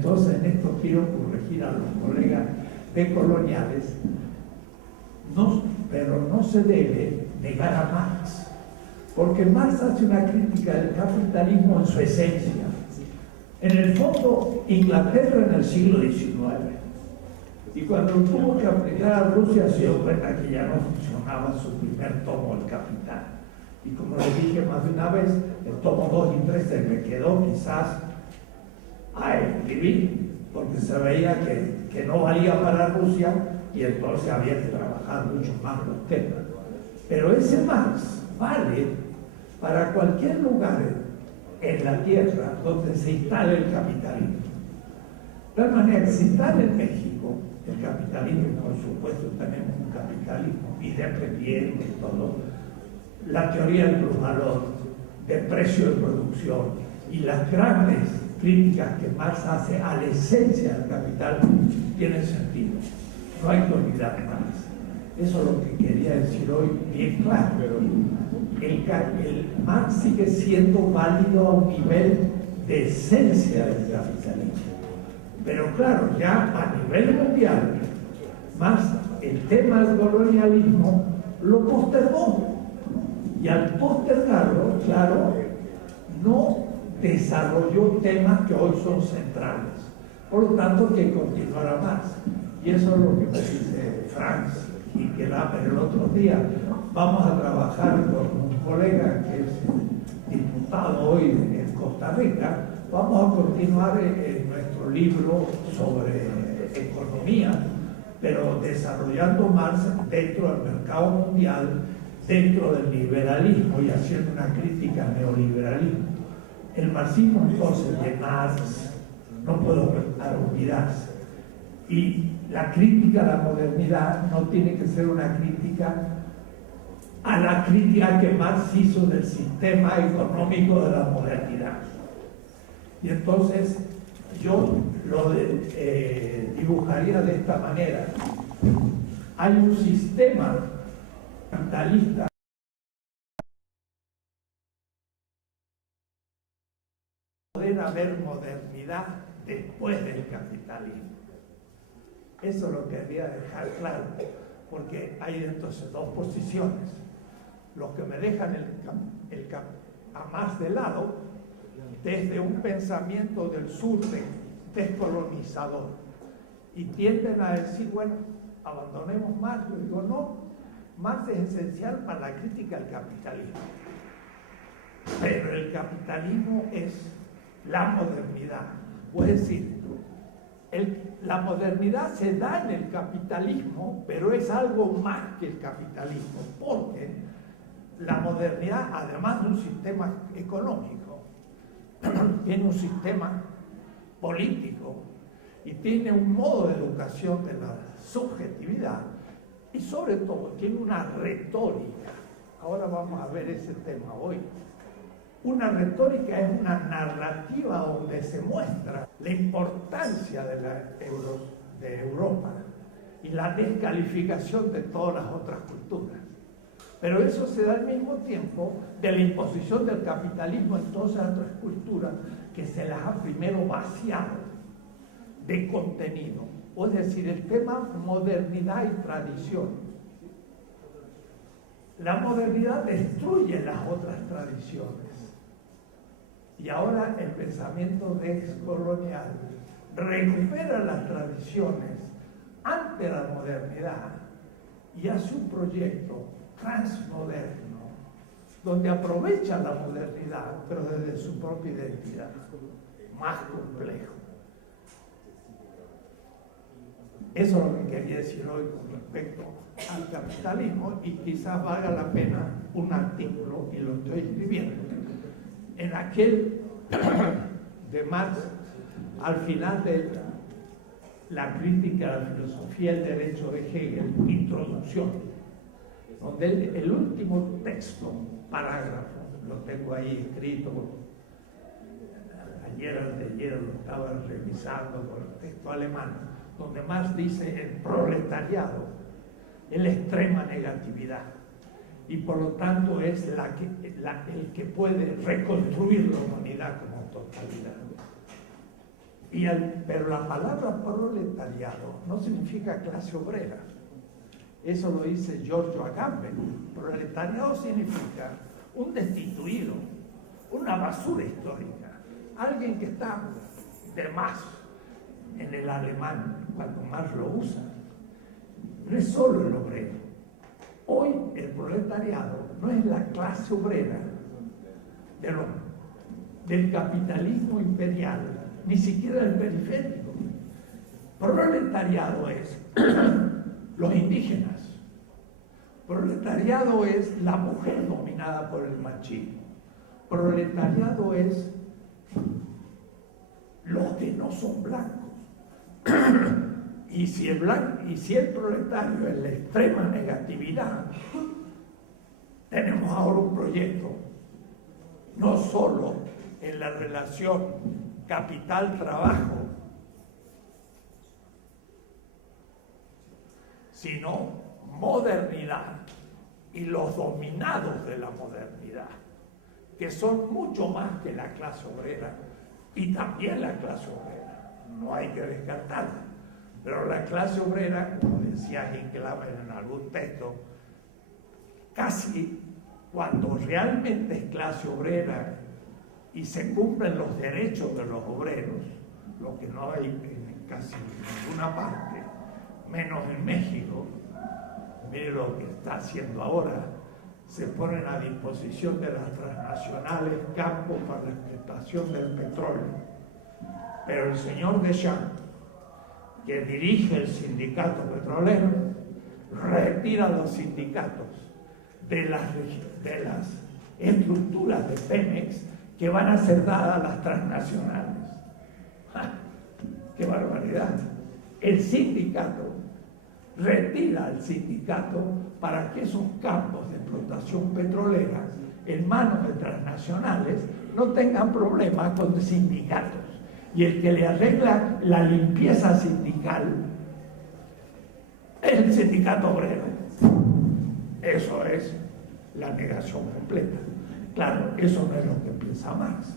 Entonces, en esto quiero corregir a los colegas decoloniales, pero no se debe negar a Marx, porque Marx hace una crítica del capitalismo en su esencia. En el fondo, Inglaterra en el siglo XIX, y cuando tuvo que aplicar a Rusia se dio cuenta que ya no funcionaba su primer tomo, El Capital. Y como les dije más de una vez, el tomo 2 y 3 se me quedó quizás a escribir, porque se veía que no valía para Rusia y entonces había que trabajar mucho más los temas. Pero ese Marx vale para cualquier lugar en la tierra donde se instale el capitalismo. De tal manera que se instala en México el capitalismo, y por supuesto tenemos un capitalismo independiente y todo, la teoría del plusvalor, del precio de producción y las grandes críticas que Marx hace a la esencia del capital tienen sentido. No hay que olvidar Marx. Eso es lo que quería decir hoy bien claro. El Marx sigue siendo válido a un nivel de esencia del capitalismo. Pero claro, ya a nivel mundial, Marx el tema del colonialismo lo postergó. Y al postergarlo, claro, no desarrolló temas que hoy son centrales. Por lo tanto, que continuara Marx. Y eso es lo que me dice Franz y que el otro día. Vamos a trabajar con un colega que es diputado hoy en Costa Rica. Vamos a continuar en nuestro libro sobre economía, pero desarrollando Marx dentro del mercado mundial, dentro del liberalismo y haciendo una crítica al neoliberalismo. El marxismo entonces de Marx no puede olvidarse. Y la crítica a la modernidad no tiene que ser una crítica a la crítica que Marx hizo del sistema económico de la modernidad. Y entonces yo lo dibujaría de esta manera. Hay un sistema capitalista poder haber modernidad después del capitalismo. Eso lo quería dejar claro, porque hay entonces dos posiciones. Los que me dejan a Marx de lado, desde un pensamiento del sur descolonizador, y tienden a decir, bueno, abandonemos Marx. Yo digo, no, Marx es esencial para la crítica al capitalismo, pero el capitalismo es la modernidad. Es decir, la modernidad se da en el capitalismo, pero es algo más que el capitalismo, porque la modernidad, además de un sistema económico, tiene un sistema político y tiene un modo de educación de la subjetividad y sobre todo tiene una retórica. Ahora vamos a ver ese tema hoy. Una retórica es una narrativa donde se muestra la importancia de Europa y la descalificación de todas las otras culturas. Pero eso se da al mismo tiempo de la imposición del capitalismo en todas las otras culturas que se las ha primero vaciado de contenido. Es decir, el tema modernidad y tradición. La modernidad destruye las otras tradiciones. Y ahora el pensamiento descolonial recupera las tradiciones ante la modernidad y hace un proyecto transmoderno donde aprovecha la modernidad, pero desde su propia identidad, más complejo. Eso es lo que quería decir hoy con respecto al capitalismo, y quizás valga la pena un artículo, y lo estoy escribiendo, en aquel de Marx, al final de la crítica a la filosofía del derecho de Hegel, introducción, donde el último texto, parágrafo, lo tengo ahí escrito, ayer lo estaba revisando con el texto alemán, donde Marx dice el proletariado es la extrema negatividad y por lo tanto es el que puede reconstruir la humanidad como totalidad. Pero la palabra proletariado no significa clase obrera. Eso lo dice Giorgio Agamben. Proletariado significa un destituido, una basura histórica, alguien que está de más en el alemán, cuanto más lo usa. No es solo el obrero. Hoy el proletariado no es la clase obrera del capitalismo imperial, ni siquiera el periférico. Proletariado es los indígenas. Proletariado es la mujer dominada por el machismo. Proletariado es los que no son blancos. Y si el proletario es la extrema negatividad, tenemos ahora un proyecto, no solo en la relación capital-trabajo, sino modernidad y los dominados de la modernidad, que son mucho más que la clase obrera y también la clase obrera, no hay que descartarla, pero la clase obrera, como decía Hincklaver en algún texto, casi cuando realmente es clase obrera y se cumplen los derechos de los obreros, lo que no hay en casi ninguna parte, menos en México. Mire lo que está haciendo ahora, se ponen a disposición de las transnacionales campos para la explotación del petróleo. Pero el señor Deschamps, que dirige el sindicato petrolero, retira los sindicatos de las estructuras de Pemex que van a ser dadas a las transnacionales. ¡Ja! ¡Qué barbaridad! El sindicato retira al sindicato para que esos campos de explotación petrolera en manos de transnacionales no tengan problemas con sindicatos. Y el que le arregla la limpieza sindical es el sindicato obrero. Eso es la negación completa. Claro, eso no es lo que piensa Marx.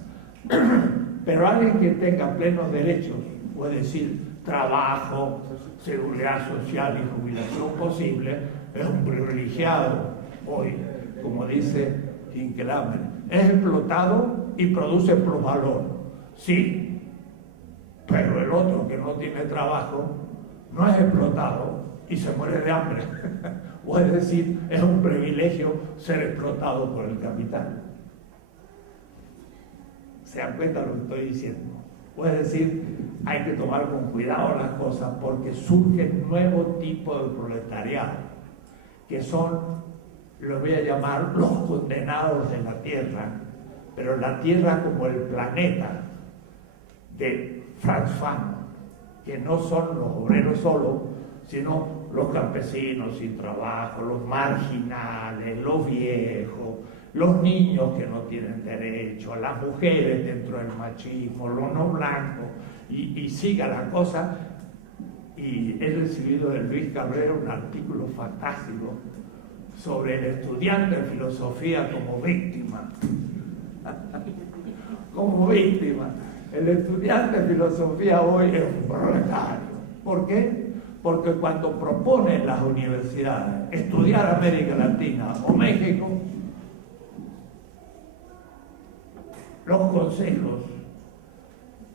Pero alguien que tenga plenos derechos, puede decir trabajo, seguridad social y jubilación posible, es un privilegiado hoy, como dice Hincklaver. Es explotado y produce plusvalor. Sí, pero el otro que no tiene trabajo no es explotado y se muere de hambre. O es decir, es un privilegio ser explotado por el capital. ¿Se dan cuenta de lo que estoy diciendo? O es decir, hay que tomar con cuidado las cosas porque surgen nuevos tipos de proletariado, que son, los voy a llamar los condenados de la tierra, pero la tierra como el planeta de Franz Fanon, que no son los obreros solo, sino los campesinos sin trabajo, los marginales, los viejos, los niños que no tienen derecho, las mujeres dentro del machismo, los no blancos, y siga la cosa. Y he recibido de Luis Cabrera un artículo fantástico sobre el estudiante de filosofía como víctima. Como víctima. El estudiante de filosofía hoy es un proletario. ¿Por qué? Porque cuando proponen las universidades estudiar América Latina o México, los consejos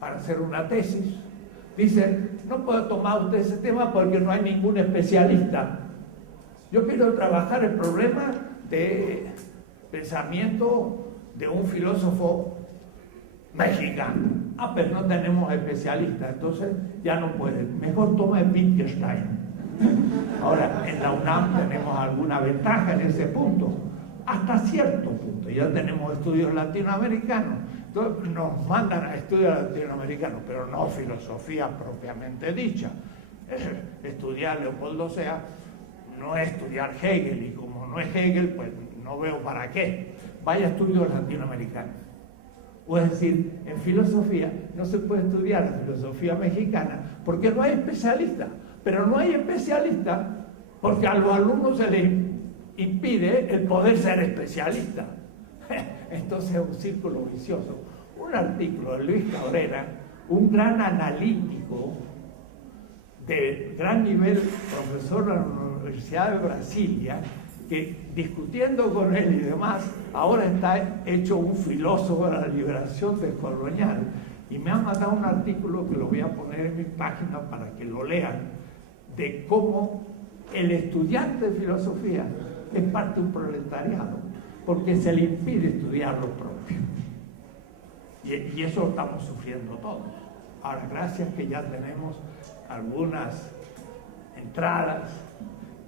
para hacer una tesis dicen: no puede tomar usted ese tema porque no hay ningún especialista. Yo quiero trabajar el problema de pensamiento de un filósofo mexicano. Pero no tenemos especialistas, entonces ya no pueden. Mejor toma el Wittgenstein. Ahora, en la UNAM tenemos alguna ventaja en ese punto, hasta cierto punto. Ya tenemos estudios latinoamericanos, entonces nos mandan a estudios latinoamericanos, pero no filosofía propiamente dicha. Estudiar Leopoldo Sea no es estudiar Hegel, y como no es Hegel, pues no veo para qué. Vaya a estudios latinoamericanos. O es decir, en filosofía no se puede estudiar la filosofía mexicana porque no hay especialistas. Pero no hay especialistas porque a los alumnos se les impide el poder ser especialista. Entonces es un círculo vicioso. Un artículo de Luis Cabrera un gran analítico de gran nivel, profesor de la Universidad de Brasilia, que discutiendo con él y demás, ahora está hecho un filósofo de la liberación descolonial, y me ha mandado un artículo que lo voy a poner en mi página para que lo lean, de cómo el estudiante de filosofía es parte de un proletariado, porque se le impide estudiar lo propio. Y eso lo estamos sufriendo todos. Ahora, gracias que ya tenemos algunas entradas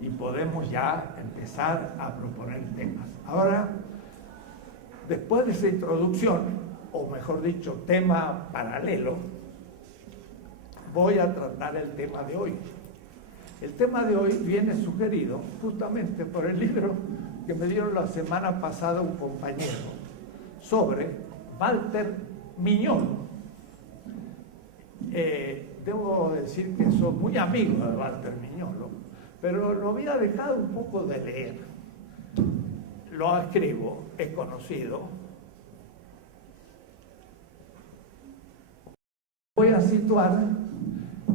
y podemos ya empezar a proponer temas. Ahora, después de esa introducción, o mejor dicho, tema paralelo, voy a tratar el tema de hoy. El tema de hoy viene sugerido justamente por el libro que me dio la semana pasada un compañero sobre Walter Mignolo. Debo decir que soy muy amigo de Walter Mignolo, pero lo había dejado un poco de leer. Lo escribo, es conocido. Voy a situar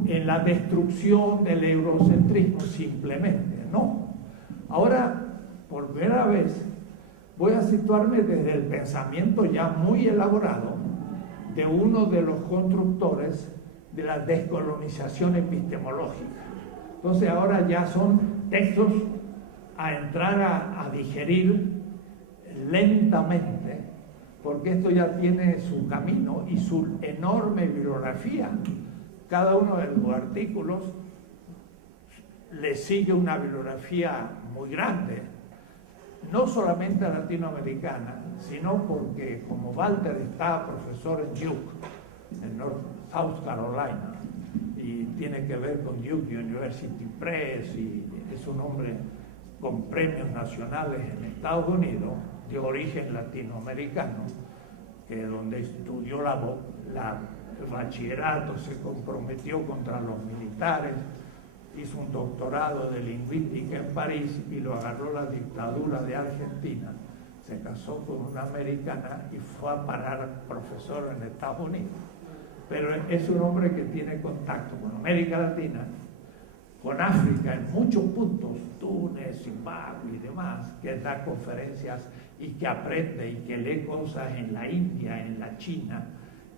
en la destrucción del eurocentrismo simplemente, no. Ahora, por primera vez, voy a situarme desde el pensamiento ya muy elaborado de uno de los constructores de la descolonización epistemológica. Entonces ahora ya son textos a entrar a digerir lentamente, porque esto ya tiene su camino y su enorme bibliografía. Cada uno de los artículos le sigue una bibliografía muy grande, no solamente latinoamericana, sino porque como Walter está profesor en Duke, en South Carolina, y tiene que ver con Duke University Press, y es un hombre con premios nacionales en Estados Unidos, de origen latinoamericano, donde estudió el bachillerato, se comprometió contra los militares, hizo un doctorado de lingüística en París y lo agarró la dictadura de Argentina, se casó con una americana y fue a parar profesor en Estados Unidos. Pero es un hombre que tiene contacto con América Latina, con África en muchos puntos, Túnez, Zimbabue y demás, que da conferencias y que aprende y que lee cosas en la India, en la China,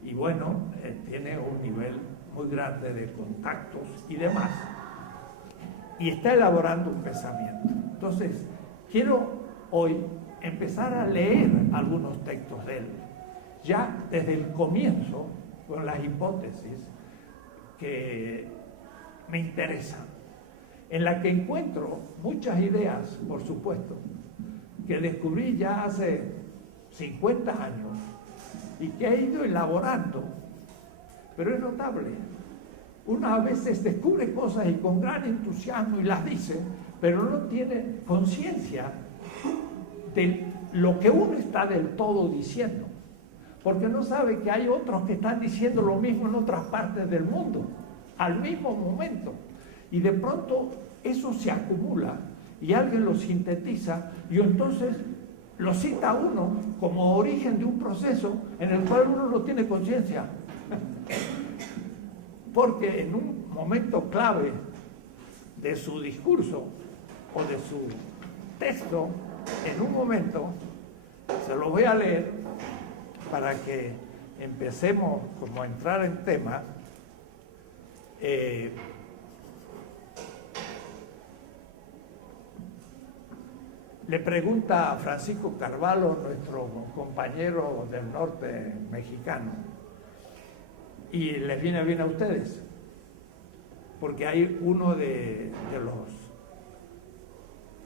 y bueno, tiene un nivel muy grande de contactos y demás. Y está elaborando un pensamiento. Entonces, quiero hoy empezar a leer algunos textos de él, ya desde el comienzo, con las hipótesis que me interesan, en la que encuentro muchas ideas, por supuesto, que descubrí ya hace 50 años y que he ido elaborando, pero es notable. Uno a veces descubre cosas y con gran entusiasmo y las dice, pero no tiene conciencia de lo que uno está del todo diciendo, porque no sabe que hay otros que están diciendo lo mismo en otras partes del mundo, al mismo momento, y de pronto eso se acumula y alguien lo sintetiza y entonces lo cita a uno como origen de un proceso en el cual uno no tiene conciencia. Porque en un momento clave de su discurso o de su texto, en un momento, se lo voy a leer para que empecemos como a entrar en tema. Le pregunta a Francisco Carvalho, nuestro compañero del norte mexicano, y les viene bien a ustedes, porque hay uno de los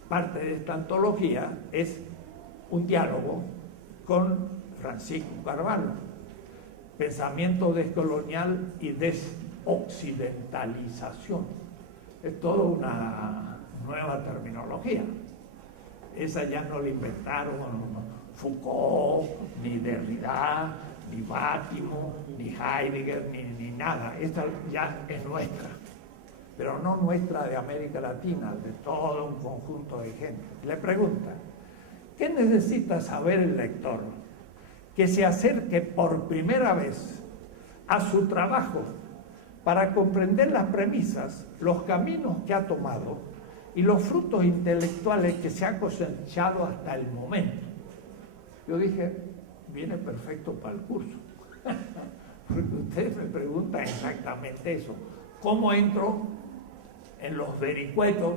parte de esta antología es un diálogo con Francisco Carvalho, pensamiento descolonial y desoccidentalización. Es toda una nueva terminología. Esa ya no la inventaron Foucault, ni Derrida, ni Bátimo, ni Heidegger, ni nada. Esta ya es nuestra, pero no nuestra de América Latina, de todo un conjunto de gente. Le pregunta, ¿qué necesita saber el lector que se acerque por primera vez a su trabajo para comprender las premisas, los caminos que ha tomado y los frutos intelectuales que se ha cosechado hasta el momento. Yo dije, viene perfecto para el curso, porque ustedes me preguntan exactamente eso. ¿Cómo entro en los vericuetos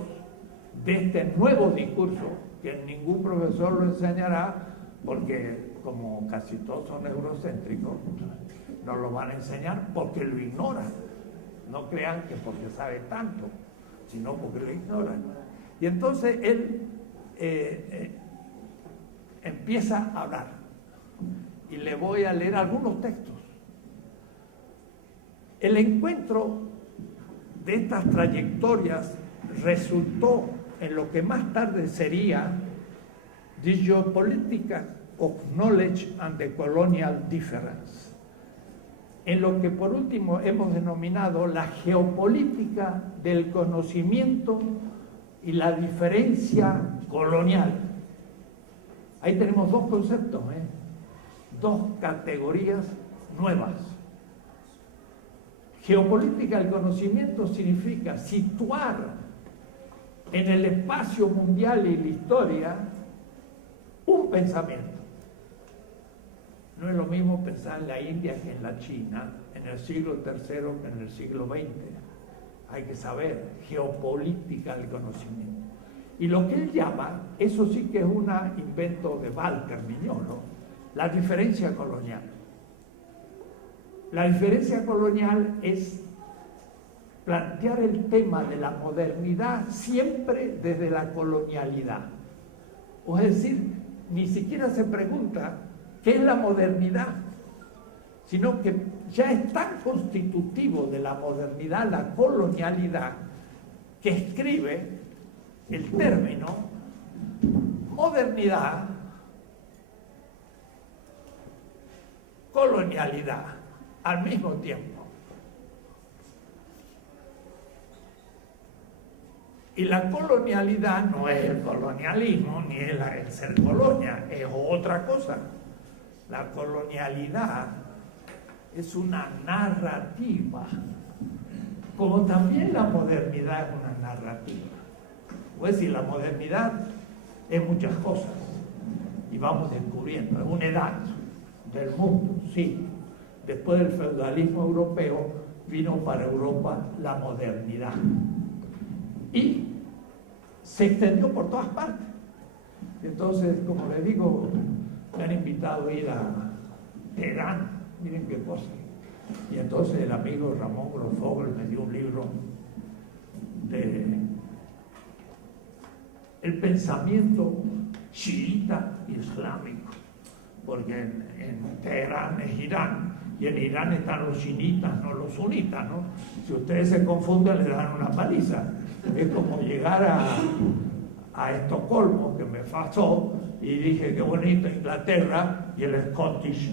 de este nuevo discurso que ningún profesor lo enseñará, porque como casi todos son eurocéntricos, no lo van a enseñar porque lo ignoran? No crean que porque sabe tanto, sino porque lo ignoran. Y entonces él empieza a hablar, y le voy a leer algunos textos. El encuentro de estas trayectorias resultó en lo que más tarde sería The Geopolitics of Knowledge and the Colonial Difference, en lo que por último hemos denominado la geopolítica del conocimiento y la diferencia colonial. Ahí tenemos dos conceptos, dos categorías nuevas. Geopolítica del conocimiento significa situar en el espacio mundial y la historia un pensamiento. No es lo mismo pensar en la India que en la China, en el siglo III que en el siglo XX. Hay que saber geopolítica del conocimiento. Y lo que él llama, eso sí que es un invento de Walter Mignolo, la diferencia colonial. La diferencia colonial es plantear el tema de la modernidad siempre desde la colonialidad. O es decir, ni siquiera se pregunta qué es la modernidad, sino que ya es tan constitutivo de la modernidad la colonialidad que escribe el término modernidad, colonialidad al mismo tiempo. Y la colonialidad no es el colonialismo, ni es el ser colonia, es otra cosa. La colonialidad es una narrativa, como también la modernidad es una narrativa. Pues decir, la modernidad es muchas cosas, y vamos descubriendo, es una edad del mundo, sí. Después del feudalismo europeo vino para Europa la modernidad. Y se extendió por todas partes. Entonces, como les digo, me han invitado a ir a Teherán, miren qué cosa. Y entonces el amigo Ramón Grosfogel me dio un libro de el pensamiento chiita islámico, porque en Teherán es Irán, y en Irán están los chiitas, no los sunitas, ¿no? Si ustedes se confunden, le dan una paliza. Es como llegar a Estocolmo, que me pasó, y dije, qué bonito Inglaterra, y el escocés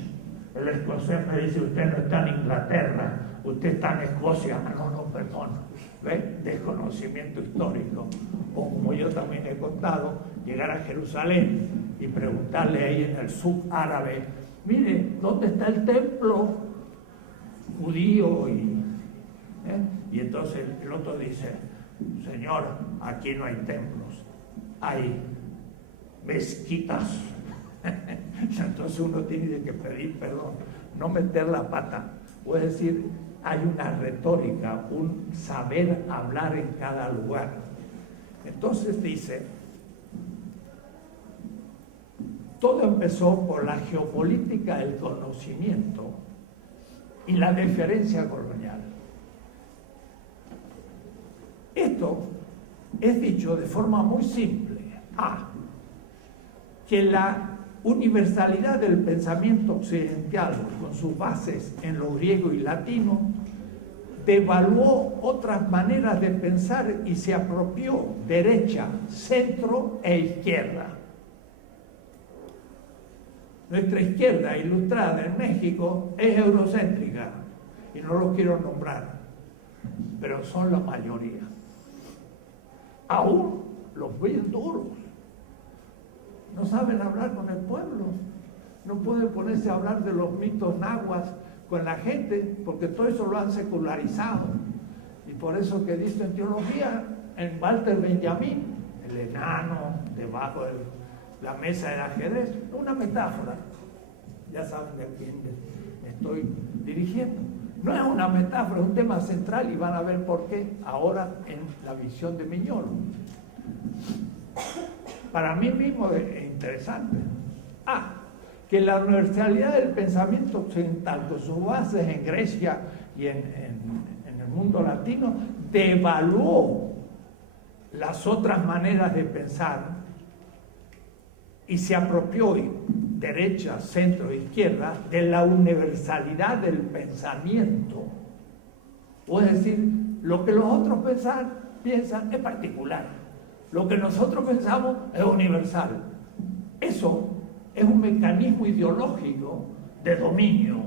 me dice, usted no está en Inglaterra, usted está en Escocia. No, perdón, ¿ve? Desconocimiento histórico. O como yo también he contado, llegar a Jerusalén y preguntarle ahí en el subárabe, mire, ¿dónde está el templo judío? Y entonces el otro dice, señor, aquí no hay templos, hay mezquitas. Entonces uno tiene que pedir perdón, no meter la pata. O es decir, hay una retórica, un saber hablar en cada lugar. Entonces dice, todo empezó por la geopolítica del conocimiento y la diferencia colonial. Esto es dicho de forma muy simple. Que la universalidad del pensamiento occidental, con sus bases en lo griego y latino, devaluó otras maneras de pensar y se apropió derecha, centro e izquierda. Nuestra izquierda ilustrada en México es eurocéntrica, y no lo quiero nombrar, pero son la mayoría. Aún los bien duros no saben hablar con el pueblo, no pueden ponerse a hablar de los mitos nahuas con la gente, porque todo eso lo han secularizado. Y por eso que dice en teología, en Walter Benjamin, el enano debajo de la mesa del ajedrez, una metáfora. Ya saben de quién me estoy dirigiendo. No es una metáfora, es un tema central y van a ver por qué ahora en la visión de Miñolo. Para mí mismo es interesante. Que la universalidad del pensamiento occidental, con sus bases en Grecia y en el mundo latino, devaluó las otras maneras de pensar y se apropió, derecha, centro e izquierda, de la universalidad del pensamiento. O es decir, lo que los otros piensan es particular, lo que nosotros pensamos es universal. Eso es un mecanismo ideológico de dominio.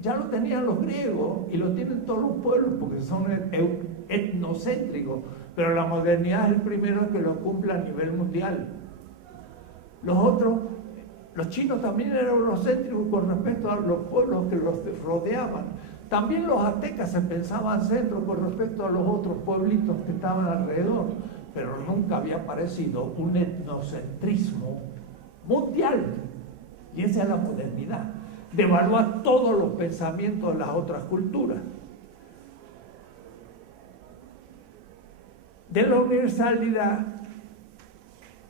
Ya lo tenían los griegos y lo tienen todos los pueblos porque son etnocéntricos, pero la modernidad es el primero que lo cumple a nivel mundial. Los otros, los chinos también eran eurocéntricos con respecto a los pueblos que los rodeaban. También los aztecas se pensaban centro con respecto a los otros pueblitos que estaban alrededor, pero nunca había aparecido un etnocentrismo mundial. Y esa es la modernidad, devaluar todos los pensamientos de las otras culturas. De la universalidad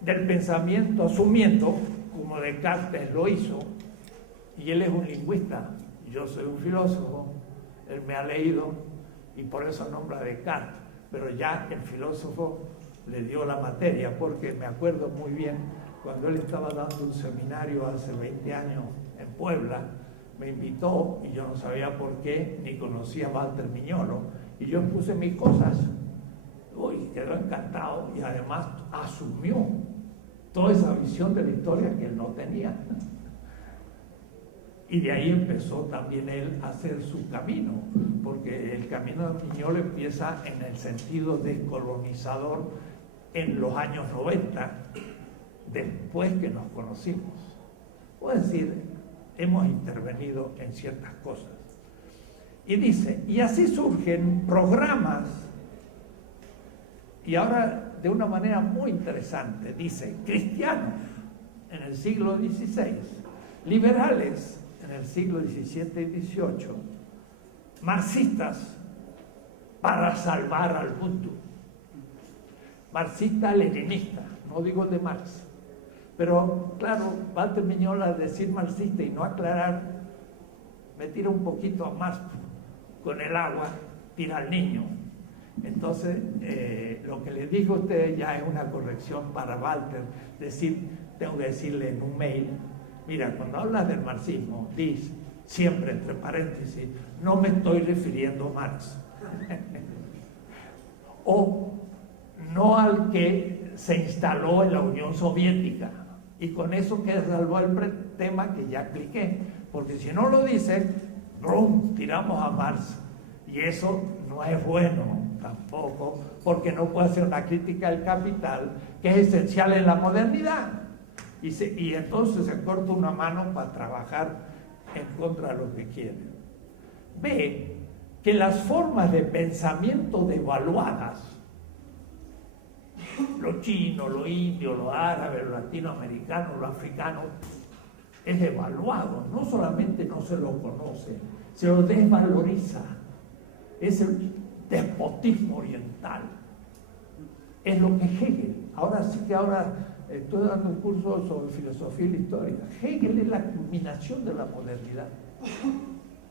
del pensamiento, asumiendo, como Descartes lo hizo, y él es un lingüista, yo soy un filósofo, él me ha leído y por eso nombra a Descartes, pero ya el filósofo le dio la materia, porque me acuerdo muy bien cuando él estaba dando un seminario hace 20 años en Puebla, me invitó y yo no sabía por qué, ni conocía a Walter Miñolo, y yo puse mis cosas, quedó encantado y además asumió toda esa visión de la historia que él no tenía. Y de ahí empezó también él a hacer su camino, porque el camino de Miñolo empieza en el sentido descolonizador en los años 90, después que nos conocimos. Puedo decir, hemos intervenido en ciertas cosas. Y dice, y así surgen programas, y ahora de una manera muy interesante, dice, cristianos en el siglo XVI, liberales en el siglo XVII y XVIII, marxistas para salvar al mundo, marxista-leninista, no digo de Marx, pero claro, Walter Miñolo al decir marxista y no aclarar, me tira un poquito a Marx con el agua, tira al niño. Entonces, lo que le dijo a usted ya es una corrección para Walter, tengo que decirle en un mail, mira, cuando hablas del marxismo, dice, siempre entre paréntesis, no me estoy refiriendo a Marx. O no al que se instaló en la Unión Soviética. Y con eso que salvó el tema que ya expliqué, porque si no lo dice, ¡brum!, tiramos a Marx. Y eso no es bueno tampoco, porque no puede ser una crítica al capital, que es esencial en la modernidad. Y entonces se corta una mano para trabajar en contra de lo que quieren. Ve que las formas de pensamiento devaluadas, lo chino, lo indio, lo árabe, lo latinoamericano, lo africano, es devaluado. No solamente no se lo conoce, se lo desvaloriza. Es el despotismo oriental. Es lo que Hegel. Ahora estoy dando un curso sobre filosofía y la historia. Hegel es la culminación de la modernidad.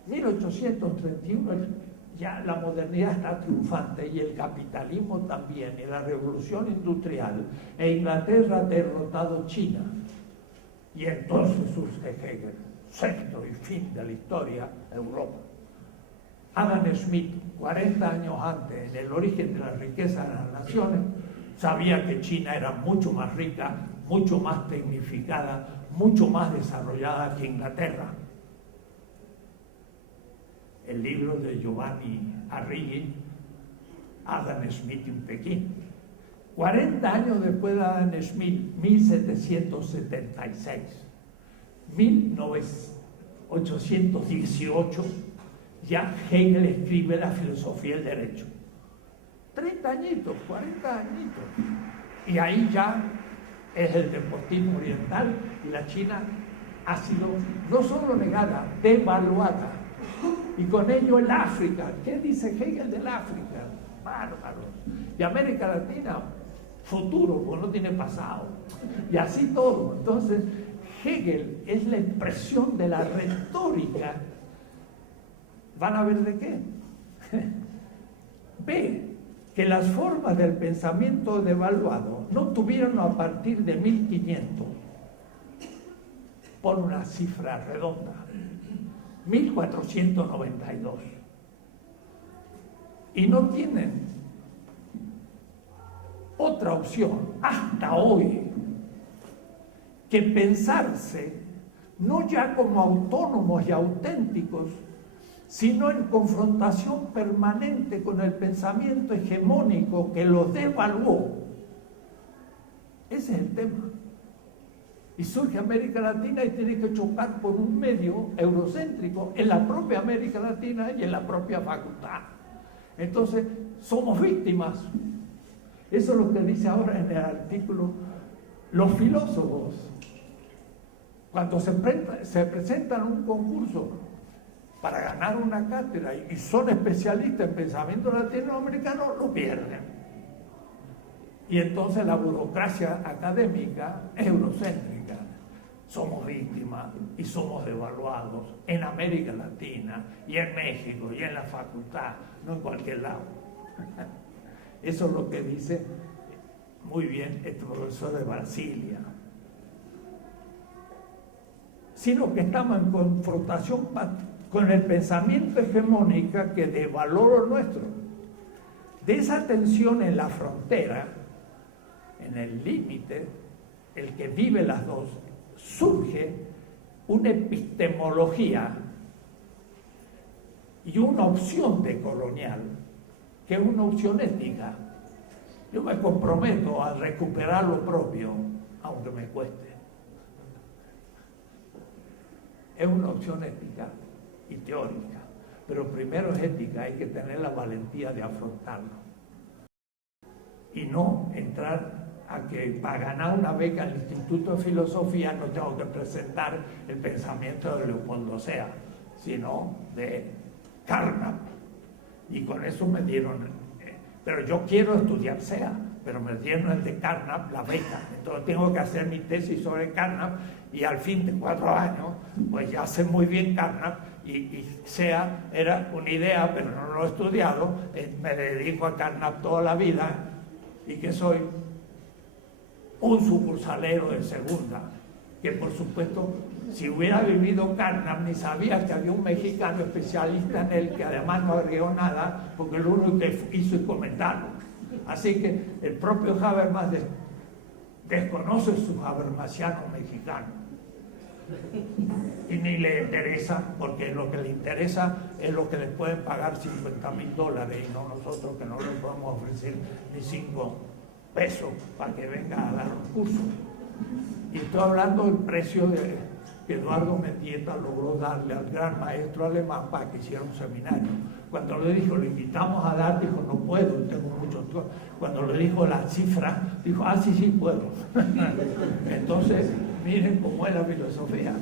1831 ya la modernidad está triunfante y el capitalismo también, y la revolución industrial, e Inglaterra ha derrotado China. Y entonces surge Hegel, centro y fin de la historia de Europa. Adam Smith, 40 años antes, en El origen de la riqueza de las naciones, sabía que China era mucho más rica, mucho más tecnificada, mucho más desarrollada que Inglaterra. El libro de Giovanni Arrighi, Adam Smith en Pekín. 40 años después de Adam Smith, 1776. 1818, ya Hegel escribe la filosofía del derecho. 30 añitos, 40 añitos. Y ahí ya es el despotismo oriental y la China ha sido no solo negada, devaluada. Y con ello el África. ¿Qué dice Hegel del África? Bárbaros. Y América Latina, futuro, porque no tiene pasado. Y así todo. Entonces, Hegel es la expresión de la retórica. ¿Van a ver de qué? Ve que las formas del pensamiento devaluado no tuvieron a partir de 1500, por una cifra redonda, 1492. Y no tienen otra opción hasta hoy que pensarse no ya como autónomos y auténticos, sino en confrontación permanente con el pensamiento hegemónico que los devaluó. Ese es el tema. Y surge América Latina y tiene que chocar por un medio eurocéntrico en la propia América Latina y en la propia facultad. Entonces, somos víctimas. Eso es lo que dice ahora en el artículo. Los filósofos, cuando se presentan a un concurso para ganar una cátedra y son especialistas en pensamiento latinoamericano, lo pierden. Y entonces la burocracia académica es eurocéntrica. Somos víctimas y somos devaluados en América Latina y en México y en la facultad, no en cualquier lado. Eso es lo que dice muy bien este profesor de Brasilia. Sino que estamos en confrontación con el pensamiento hegemónico que devalúa lo nuestro. De esa tensión en la frontera, en el límite, el que vive las dos, surge una epistemología y una opción decolonial, que es una opción ética. Yo me comprometo a recuperar lo propio, aunque me cueste. Es una opción ética y teórica, pero primero es ética, hay que tener la valentía de afrontarlo y no entrar a que para ganar una beca al Instituto de Filosofía no tengo que presentar el pensamiento de Leopoldo Sea, sino de Carnap, y con eso me dieron, pero yo quiero estudiar Sea, pero me dieron el de Carnap, la beca, entonces tengo que hacer mi tesis sobre Carnap y al fin de 4 años, pues ya sé muy bien Carnap y Sea era una idea, pero no lo he estudiado, me dedico a Carnap toda la vida y que soy un sucursalero de segunda, que por supuesto, si hubiera vivido Carnap, ni sabía que había un mexicano especialista en él, que además no agregó nada, porque lo único que hizo es comentarlo. Así que el propio Habermas desconoce su habermasiano mexicano. Y ni le interesa, porque lo que le interesa es lo que le pueden pagar $50,000 y no nosotros, que no le podemos ofrecer ni 5 pesos para que venga a dar un curso. Y estoy hablando del precio que Eduardo Mendieta logró darle al gran maestro alemán para que hiciera un seminario. Cuando le dijo, lo invitamos a dar, dijo, no puedo, tengo mucho tiempo. Cuando le dijo la cifra, dijo, sí, sí puedo. Entonces, miren cómo es la filosofía.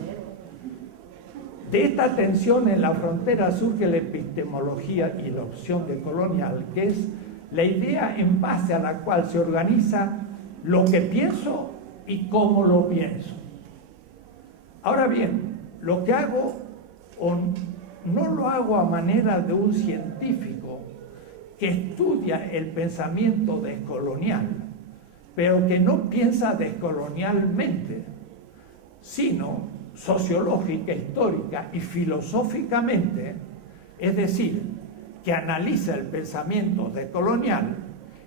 De esta tensión en la frontera surge la epistemología y la opción decolonial, que es la idea en base a la cual se organiza lo que pienso y cómo lo pienso. Ahora bien, lo que hago no lo hago a manera de un científico que estudia el pensamiento descolonial, pero que no piensa descolonialmente, sino sociológica, histórica y filosóficamente, es decir, que analiza el pensamiento decolonial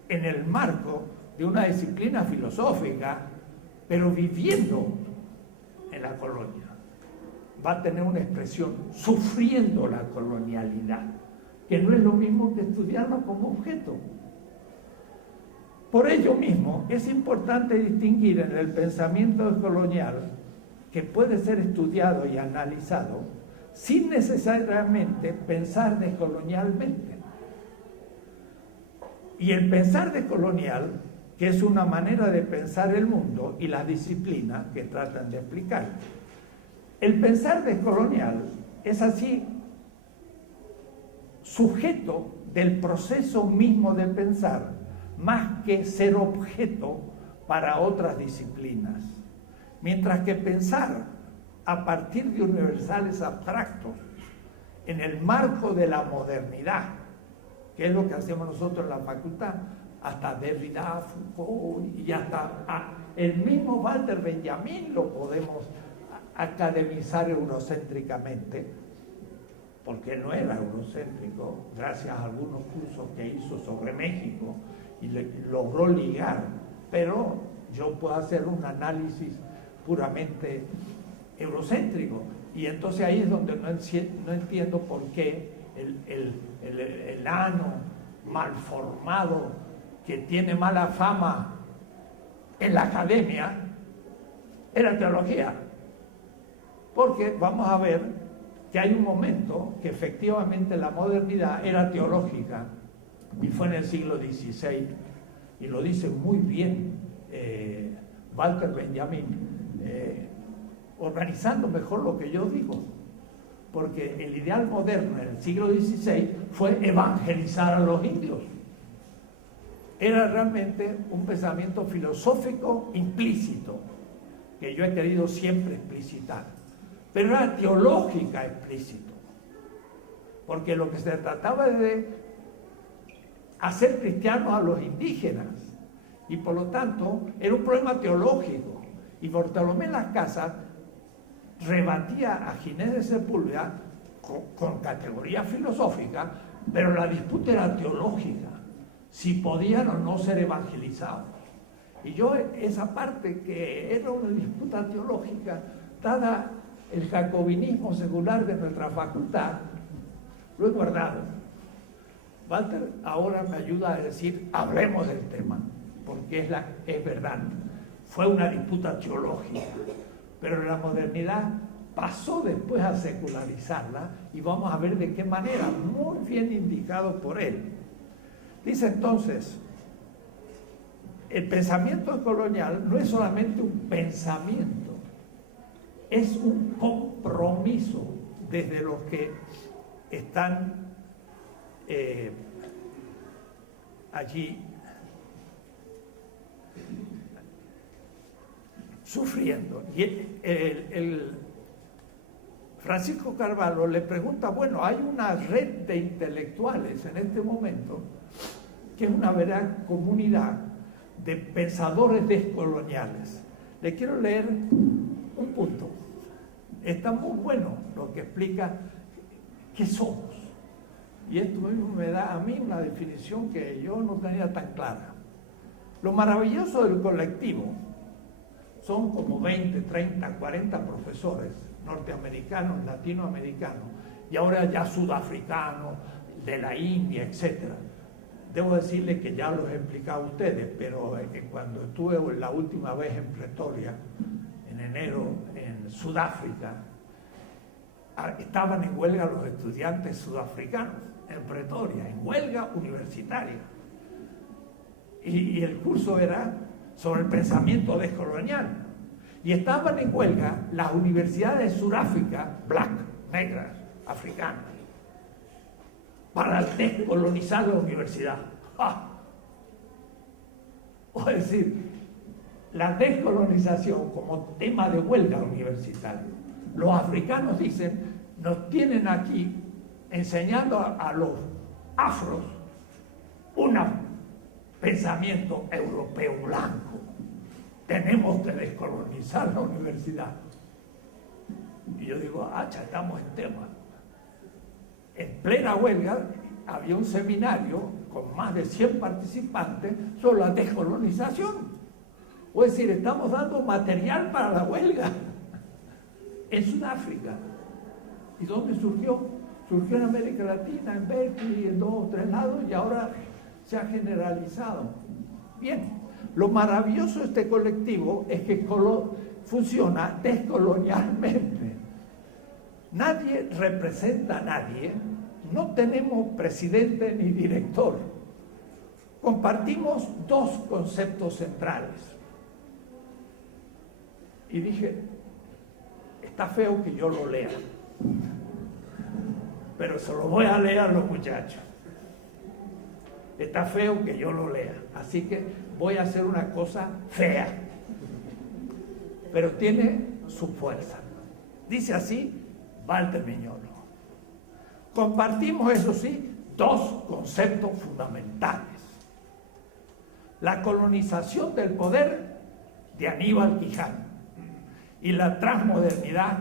en el marco de una disciplina filosófica, pero viviendo en la colonia. Va a tener una expresión sufriendo la colonialidad, que no es lo mismo que estudiarlo como objeto. Por ello mismo es importante distinguir en el pensamiento colonial que puede ser estudiado y analizado sin necesariamente pensar descolonialmente. Y el pensar descolonial, que es una manera de pensar el mundo y las disciplinas que tratan de explicar. El pensar descolonial es así sujeto del proceso mismo de pensar, más que ser objeto para otras disciplinas. Mientras que pensar a partir de universales abstractos, en el marco de la modernidad, que es lo que hacemos nosotros en la facultad, hasta Derrida, Foucault y hasta el mismo Walter Benjamin lo podemos academizar eurocéntricamente, porque no era eurocéntrico, gracias a algunos cursos que hizo sobre México y logró ligar, pero yo puedo hacer un análisis puramente eurocéntrico, y entonces ahí es donde no entiendo por qué el ano mal formado que tiene mala fama en la academia era teología, porque vamos a ver que hay un momento que efectivamente la modernidad era teológica, y fue en el siglo XVI, y lo dice muy bien Walter Benjamin, organizando mejor lo que yo digo, porque el ideal moderno en el siglo XVI fue evangelizar a los indios. Era realmente un pensamiento filosófico implícito, que yo he querido siempre explicitar, pero era teológica explícito, porque lo que se trataba de hacer cristianos a los indígenas, y por lo tanto era un problema teológico, y Bartolomé Las Casas rebatía a Ginés de Sepúlveda con categoría filosófica, pero la disputa era teológica, si podían o no ser evangelizados. Y yo esa parte que era una disputa teológica, dada el jacobinismo secular de nuestra facultad, lo he guardado. Walter ahora me ayuda a decir, hablemos del tema, porque es verdad, fue una disputa teológica, pero la modernidad pasó después a secularizarla, y vamos a ver de qué manera, muy bien indicado por él. Dice entonces, el pensamiento colonial no es solamente un pensamiento, es un compromiso desde los que están allí sufriendo. Y el Francisco Carvalho le pregunta, bueno, hay una red de intelectuales en este momento que es una verdadera comunidad de pensadores descoloniales. Le quiero leer un punto. Está muy bueno lo que explica qué somos. Y esto mismo me da a mí una definición que yo no tenía tan clara. Lo maravilloso del colectivo son como 20, 30, 40 profesores norteamericanos, latinoamericanos, y ahora ya sudafricanos, de la India, etcétera. Debo decirles que ya los he explicado a ustedes, pero cuando estuve la última vez en Pretoria, en enero, en Sudáfrica, estaban en huelga los estudiantes sudafricanos, en Pretoria, en huelga universitaria. Y el curso era sobre el pensamiento descolonial. Y estaban en huelga las universidades de Sudáfrica, black, negras, africanas, para descolonizar la universidad. ¡Ah! Es decir, la descolonización como tema de huelga universitaria. Los africanos dicen, nos tienen aquí enseñando a los afros un pensamiento europeo blanco. Tenemos que descolonizar la universidad. Y yo digo, ya estamos en tema. En plena huelga había un seminario con más de 100 participantes sobre la descolonización. Es decir, estamos dando material para la huelga en Sudáfrica. ¿Y dónde surgió? Surgió en América Latina, en Berkeley, en 2 o 3 lados, y ahora se ha generalizado. Bien, lo maravilloso de este colectivo es que funciona descolonialmente. Nadie representa a nadie, no tenemos presidente ni director. Compartimos dos conceptos centrales. Y dije, está feo que yo lo lea, pero se lo voy a leer a los muchachos. Está feo que yo lo lea, así que voy a hacer una cosa fea, pero tiene su fuerza. Dice así Walter Mignolo. Compartimos, eso sí, dos conceptos fundamentales. La colonización del poder de Aníbal Quijano y la transmodernidad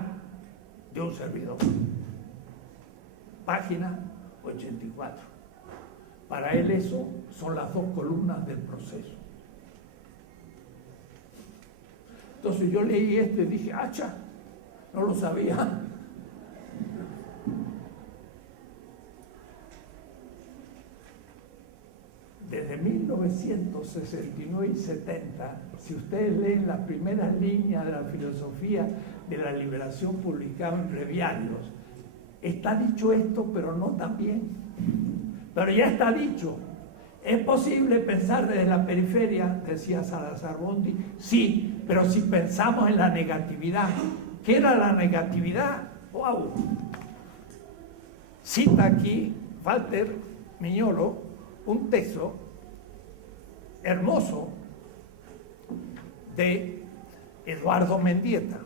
de un servidor. Página 84. Para él eso son las dos columnas del proceso. Entonces yo leí esto y dije, ¡acha! No lo sabía. Desde 1969 y 70, si ustedes leen las primeras líneas de la filosofía de la liberación publicada en breviarios, está dicho esto, pero no tan bien. Pero ya está dicho. ¿Es posible pensar desde la periferia? Decía Salazar Bondi. Sí, pero si pensamos en la negatividad. ¿Qué era la negatividad? ¡Wow! Cita aquí Walter Mignolo un texto hermoso de Eduardo Mendieta.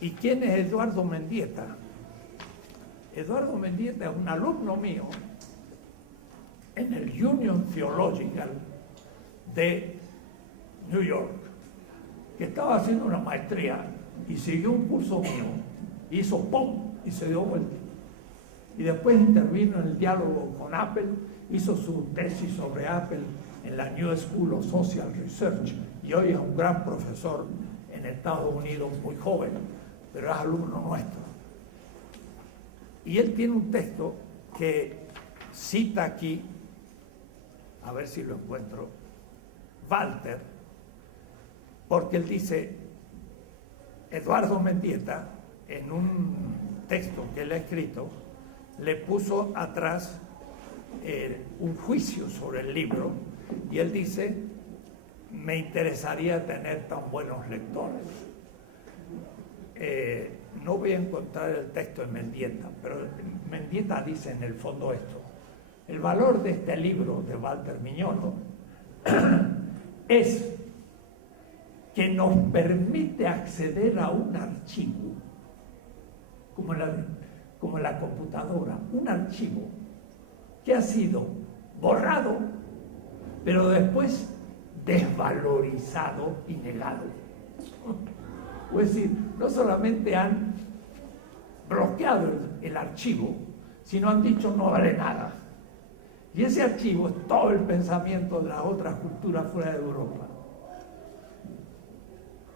¿Y quién es Eduardo Mendieta? Eduardo Mendieta es un alumno mío en el Union Theological de New York, que estaba haciendo una maestría y siguió un curso mío, hizo ¡pum! Y se dio vuelta. Y después intervino en el diálogo con Apple, hizo su tesis sobre Apple en la New School of Social Research y hoy es un gran profesor en Estados Unidos, muy joven, pero es alumno nuestro. Y él tiene un texto que cita aquí, a ver si lo encuentro, Walter, porque él dice, Eduardo Mendieta, en un texto que él ha escrito, le puso atrás un juicio sobre el libro y él dice, me interesaría tener tan buenos lectores. No voy a encontrar el texto de Mendieta, pero Mendieta dice en el fondo esto: el valor de este libro de Walter Mignolo es que nos permite acceder a un archivo, como la computadora, un archivo que ha sido borrado, pero después desvalorizado y negado. Es decir, no solamente han bloqueado el archivo, sino han dicho no vale nada. Y ese archivo es todo el pensamiento de las otras culturas fuera de Europa.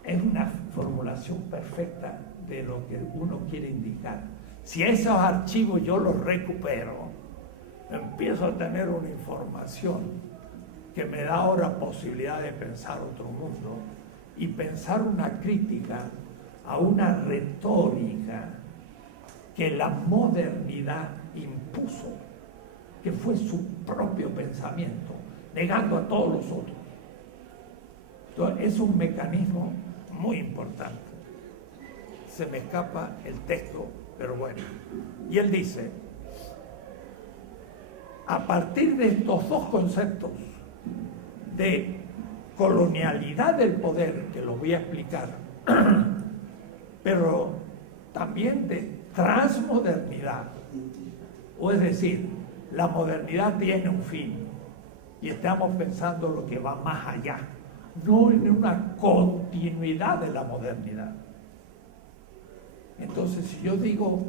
Es una formulación perfecta de lo que uno quiere indicar. Si esos archivos yo los recupero, empiezo a tener una información que me da ahora posibilidad de pensar otro mundo y pensar una crítica a una retórica que la modernidad impuso, que fue su propio pensamiento, negando a todos los otros. Entonces, es un mecanismo muy importante. Se me escapa el texto, pero bueno. Y él dice, a partir de estos dos conceptos de colonialidad del poder, que los voy a explicar, pero también de transmodernidad, o es decir, la modernidad tiene un fin y estamos pensando lo que va más allá, no en una continuidad de la modernidad. Entonces, si yo digo,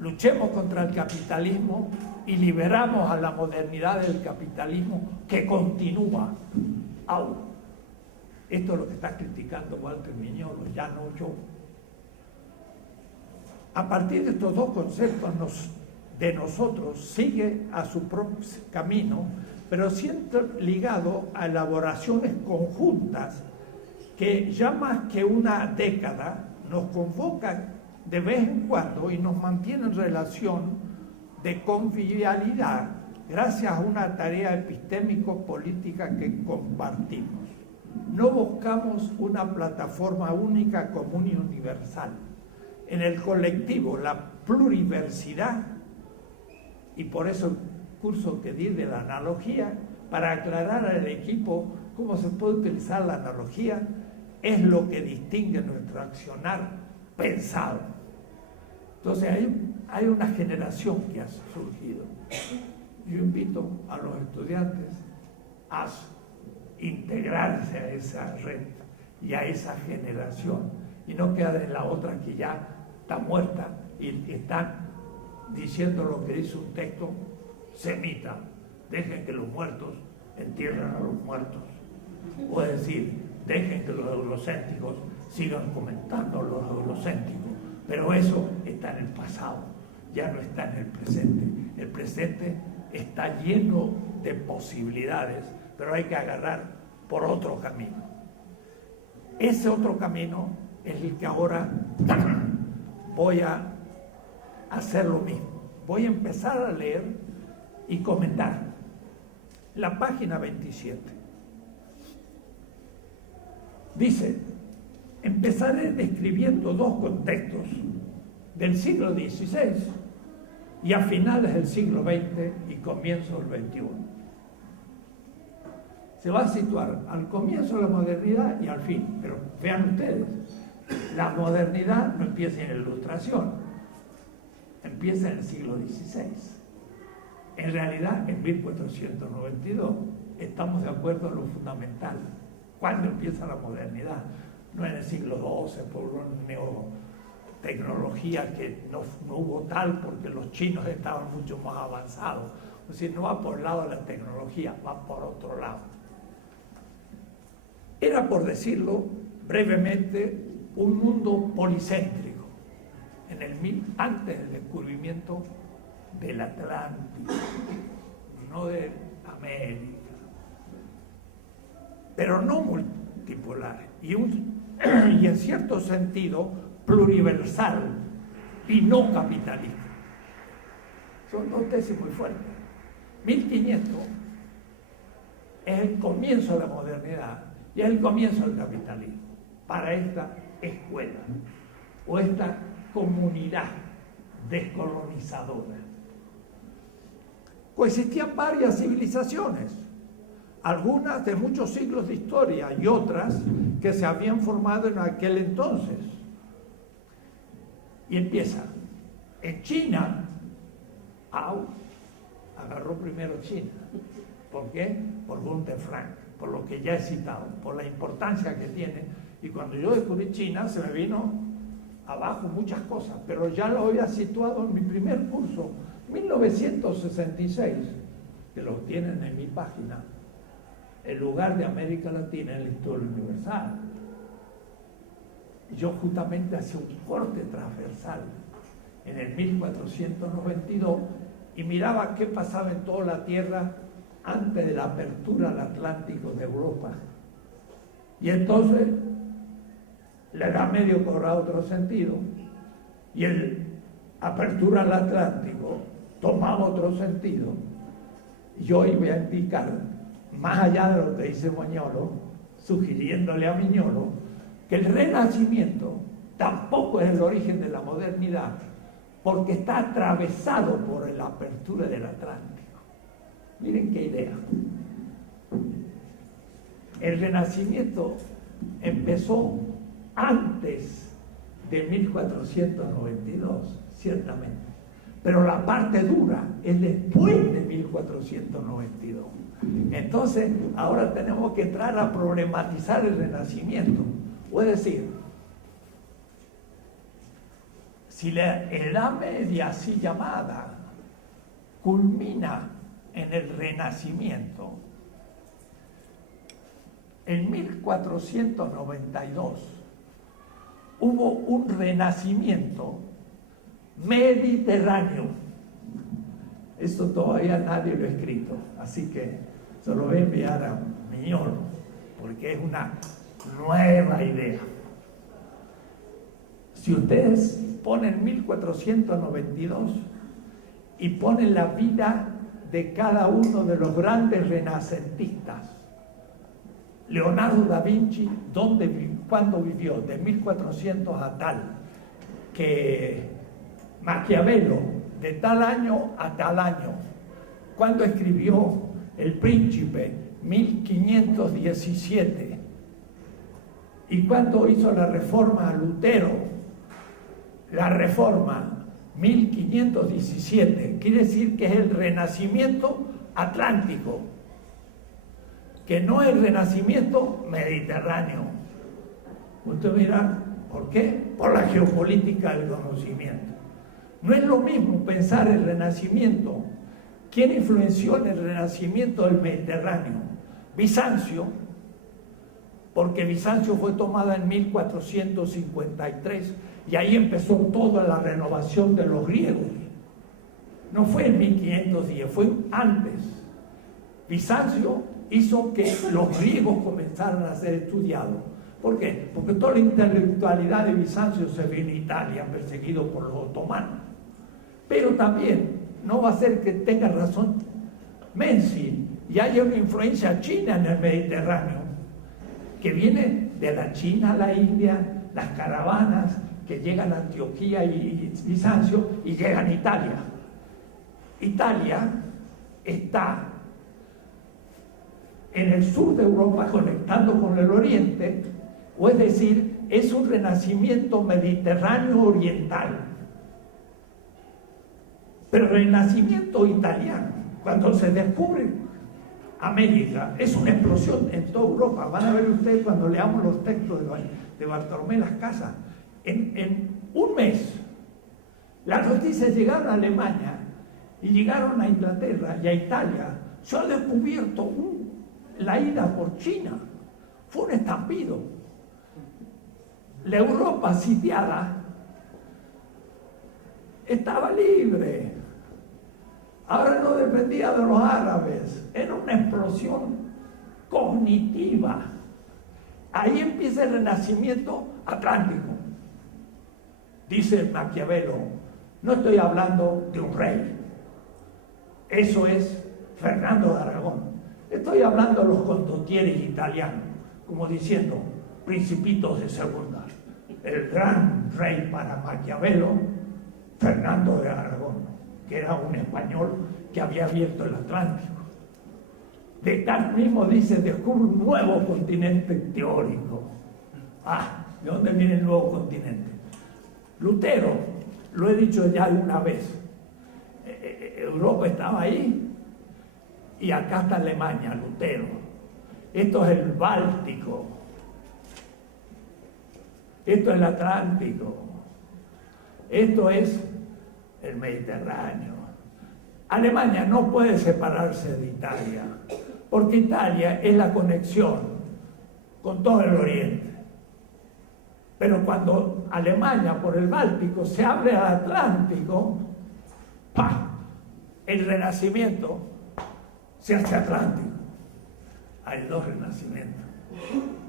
luchemos contra el capitalismo y liberamos a la modernidad del capitalismo que continúa aún. Esto es lo que está criticando Walter Mignolo, ya no yo. A partir de estos dos conceptos de nosotros sigue a su propio camino, pero siempre ligado a elaboraciones conjuntas que ya más que una década nos convoca de vez en cuando y nos mantiene en relación de convivialidad gracias a una tarea epistémico-política que compartimos. No buscamos una plataforma única, común y universal. En el colectivo, la pluriversidad, y por eso el curso que di de la analogía, para aclarar al equipo cómo se puede utilizar la analogía, es lo que distingue nuestro accionar pensado. Entonces hay una generación que ha surgido. Yo invito a los estudiantes a integrarse a esa red y a esa generación y no quedar en la otra que ya está muerta y están diciendo lo que dice un texto semita: dejen que los muertos entierren a los muertos, o decir, dejen que los eurocéntricos sigan comentando los eurocéntricos, pero eso está en el pasado, ya no está en el presente. El presente está lleno de posibilidades, pero hay que agarrar por otro camino. Ese otro camino es el que ahora voy a hacer lo mismo. Voy a empezar a leer y comentar. La página 27. Dice: empezaré describiendo dos contextos del siglo XVI y a finales del siglo XX y comienzo del XXI. Se va a situar al comienzo de la modernidad y al fin. Pero vean ustedes, la modernidad no empieza en la Ilustración, empieza en el siglo XVI. En realidad, en 1492, estamos de acuerdo en lo fundamental. ¿Cuándo empieza la modernidad? No en el siglo XII, por una neotecnología que no hubo tal, porque los chinos estaban mucho más avanzados. Es decir, no va por el lado de la tecnología, va por otro lado. Era, por decirlo brevemente, un mundo policéntrico, antes del descubrimiento del Atlántico, no de América, pero no multipolar, y en cierto sentido pluriversal y no capitalista. Son dos tesis muy fuertes. 1500 es el comienzo de la modernidad y es el comienzo del capitalismo para esta escuela o esta comunidad descolonizadora. Coexistían varias civilizaciones, algunas de muchos siglos de historia y otras que se habían formado en aquel entonces. Y empieza. En China, agarró primero China. ¿Por qué? Por Gunther Frank, por lo que ya he citado, por la importancia que tiene. Y cuando yo descubrí China, se me vino abajo muchas cosas, pero ya lo había situado en mi primer curso, 1966, que lo tienen en mi página, el lugar de América Latina en la historia universal. Yo justamente hacía un corte transversal en el 1492 y miraba qué pasaba en toda la Tierra antes de la apertura al Atlántico de Europa. Y entonces la Edad Media cobraba otro sentido y el apertura al Atlántico tomaba otro sentido. Y yo hoy voy a indicar, más allá de lo que dice Moñolo, sugiriéndole a Miñolo, que el Renacimiento tampoco es el origen de la modernidad, porque está atravesado por la apertura del Atlántico. Miren qué idea. El Renacimiento empezó antes de 1492, ciertamente, pero la parte dura es después de 1492. Entonces, ahora tenemos que entrar a problematizar el Renacimiento. Es decir, si la Edad Media, así llamada, culmina en el Renacimiento, en 1492 hubo un renacimiento mediterráneo. Esto todavía nadie lo ha escrito, así que se lo voy a enviar a Miñolo, porque es una nueva idea. Si ustedes ponen 1492 y ponen la vida de cada uno de los grandes renacentistas, Leonardo da Vinci, ¿cuándo vivió? De 1400 a tal, que Maquiavelo, de tal año a tal año, ¿cuándo escribió El Príncipe? 1517. ¿Y cuándo hizo la reforma a Lutero? La reforma 1517, quiere decir que es el renacimiento atlántico, que no es el renacimiento mediterráneo. Ustedes dirán, ¿por qué? Por la geopolítica del conocimiento. No es lo mismo pensar el renacimiento. ¿Quién influenció en el renacimiento del Mediterráneo? Bizancio, porque Bizancio fue tomada en 1453 y ahí empezó toda la renovación de los griegos. No fue en 1510, fue antes. Bizancio hizo que los griegos comenzaran a ser estudiados. ¿Por qué? Porque toda la intelectualidad de Bizancio se vino a Italia, perseguido por los otomanos. Pero también no va a ser que tenga razón Menzi, y haya una influencia china en el Mediterráneo, que viene de la China a la India, las caravanas que llegan a Antioquía y Bizancio y llegan a Italia. Italia está en el sur de Europa conectando con el oriente, o es decir, es un renacimiento mediterráneo oriental. Pero el renacimiento italiano, cuando se descubre América, es una explosión en toda Europa. Van a ver ustedes cuando leamos los textos de Bartolomé Las Casas. En un mes, las noticias llegaron a Alemania y llegaron a Inglaterra y a Italia. Se ha descubierto la ida por China. Fue un estampido. La Europa sitiada estaba libre. Ahora no dependía de los árabes. Era una explosión cognitiva. Ahí empieza el renacimiento atlántico. Dice Maquiavelo, no estoy hablando de un rey. Eso es Fernando de Aragón. Estoy hablando de los condottieri italianos, como diciendo, principitos de segunda. El gran rey para Maquiavelo, Fernando de Aragón, que era un español que había abierto el Atlántico. Descartes mismo dice, descubre un nuevo continente teórico. ¿De dónde viene el nuevo continente? Lutero, lo he dicho ya una vez, Europa estaba ahí y acá está Alemania, Lutero. Esto es el Báltico, esto es el Atlántico, esto es el Mediterráneo. Alemania no puede separarse de Italia, porque Italia es la conexión con todo el Oriente. Pero cuando Alemania por el Báltico se abre al Atlántico, ¡pah!, el renacimiento se hace atlántico. Hay dos renacimientos.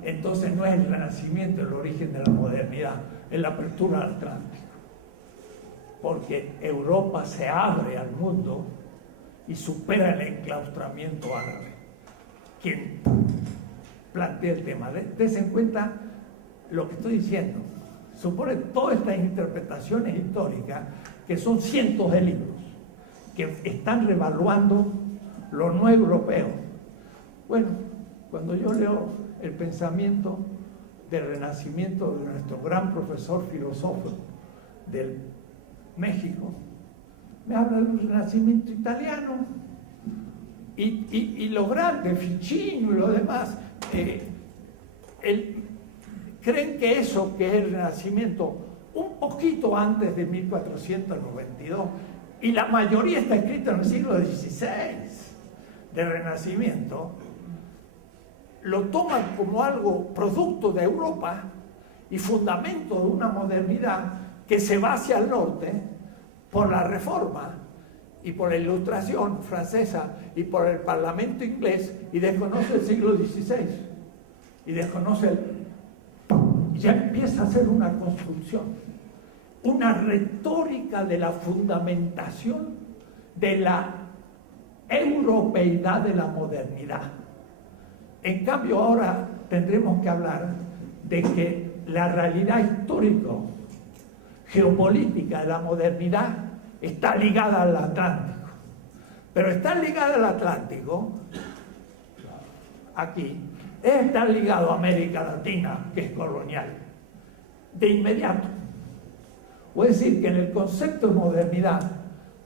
Entonces no es el renacimiento el origen de la modernidad, es la apertura al Atlántico. Porque Europa se abre al mundo y supera el enclaustramiento árabe. Quien plantea el tema, dense en cuenta lo que estoy diciendo. Supone todas estas interpretaciones históricas, que son cientos de libros, que están revaluando lo no europeo. Bueno, cuando yo leo el pensamiento del renacimiento de nuestro gran profesor filósofo del México, me habla del renacimiento italiano y lo grande, Ficino y lo demás, creen que eso, que es el renacimiento un poquito antes de 1492, y la mayoría está escrita en el siglo XVI del renacimiento, lo toman como algo producto de Europa y fundamento de una modernidad que se va hacia el norte por la Reforma y por la Ilustración francesa y por el Parlamento inglés, y desconoce el siglo XVI y desconoce ya empieza a ser una construcción, una retórica de la fundamentación de la europeidad de la modernidad. En cambio, ahora tendremos que hablar de que la realidad histórica, geopolítica de la modernidad está ligada al Atlántico. Pero estar ligada al Atlántico, aquí, es estar ligado a América Latina, que es colonial, de inmediato. O es decir, que en el concepto de modernidad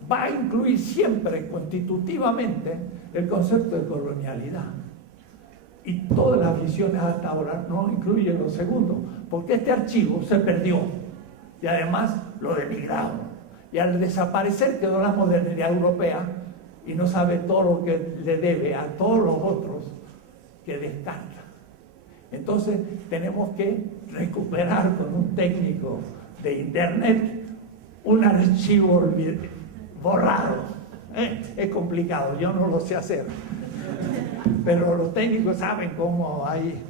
va a incluir siempre, constitutivamente, el concepto de colonialidad. Y todas las visiones hasta ahora no incluyen lo segundo, porque este archivo se perdió y además lo denigraron. Y al desaparecer quedó la modernidad europea y no sabe todo lo que le debe a todos los otros que descarta. Entonces tenemos que recuperar con un técnico de internet un archivo borrado. Es complicado, yo no lo sé hacer. Pero los técnicos saben cómo hay,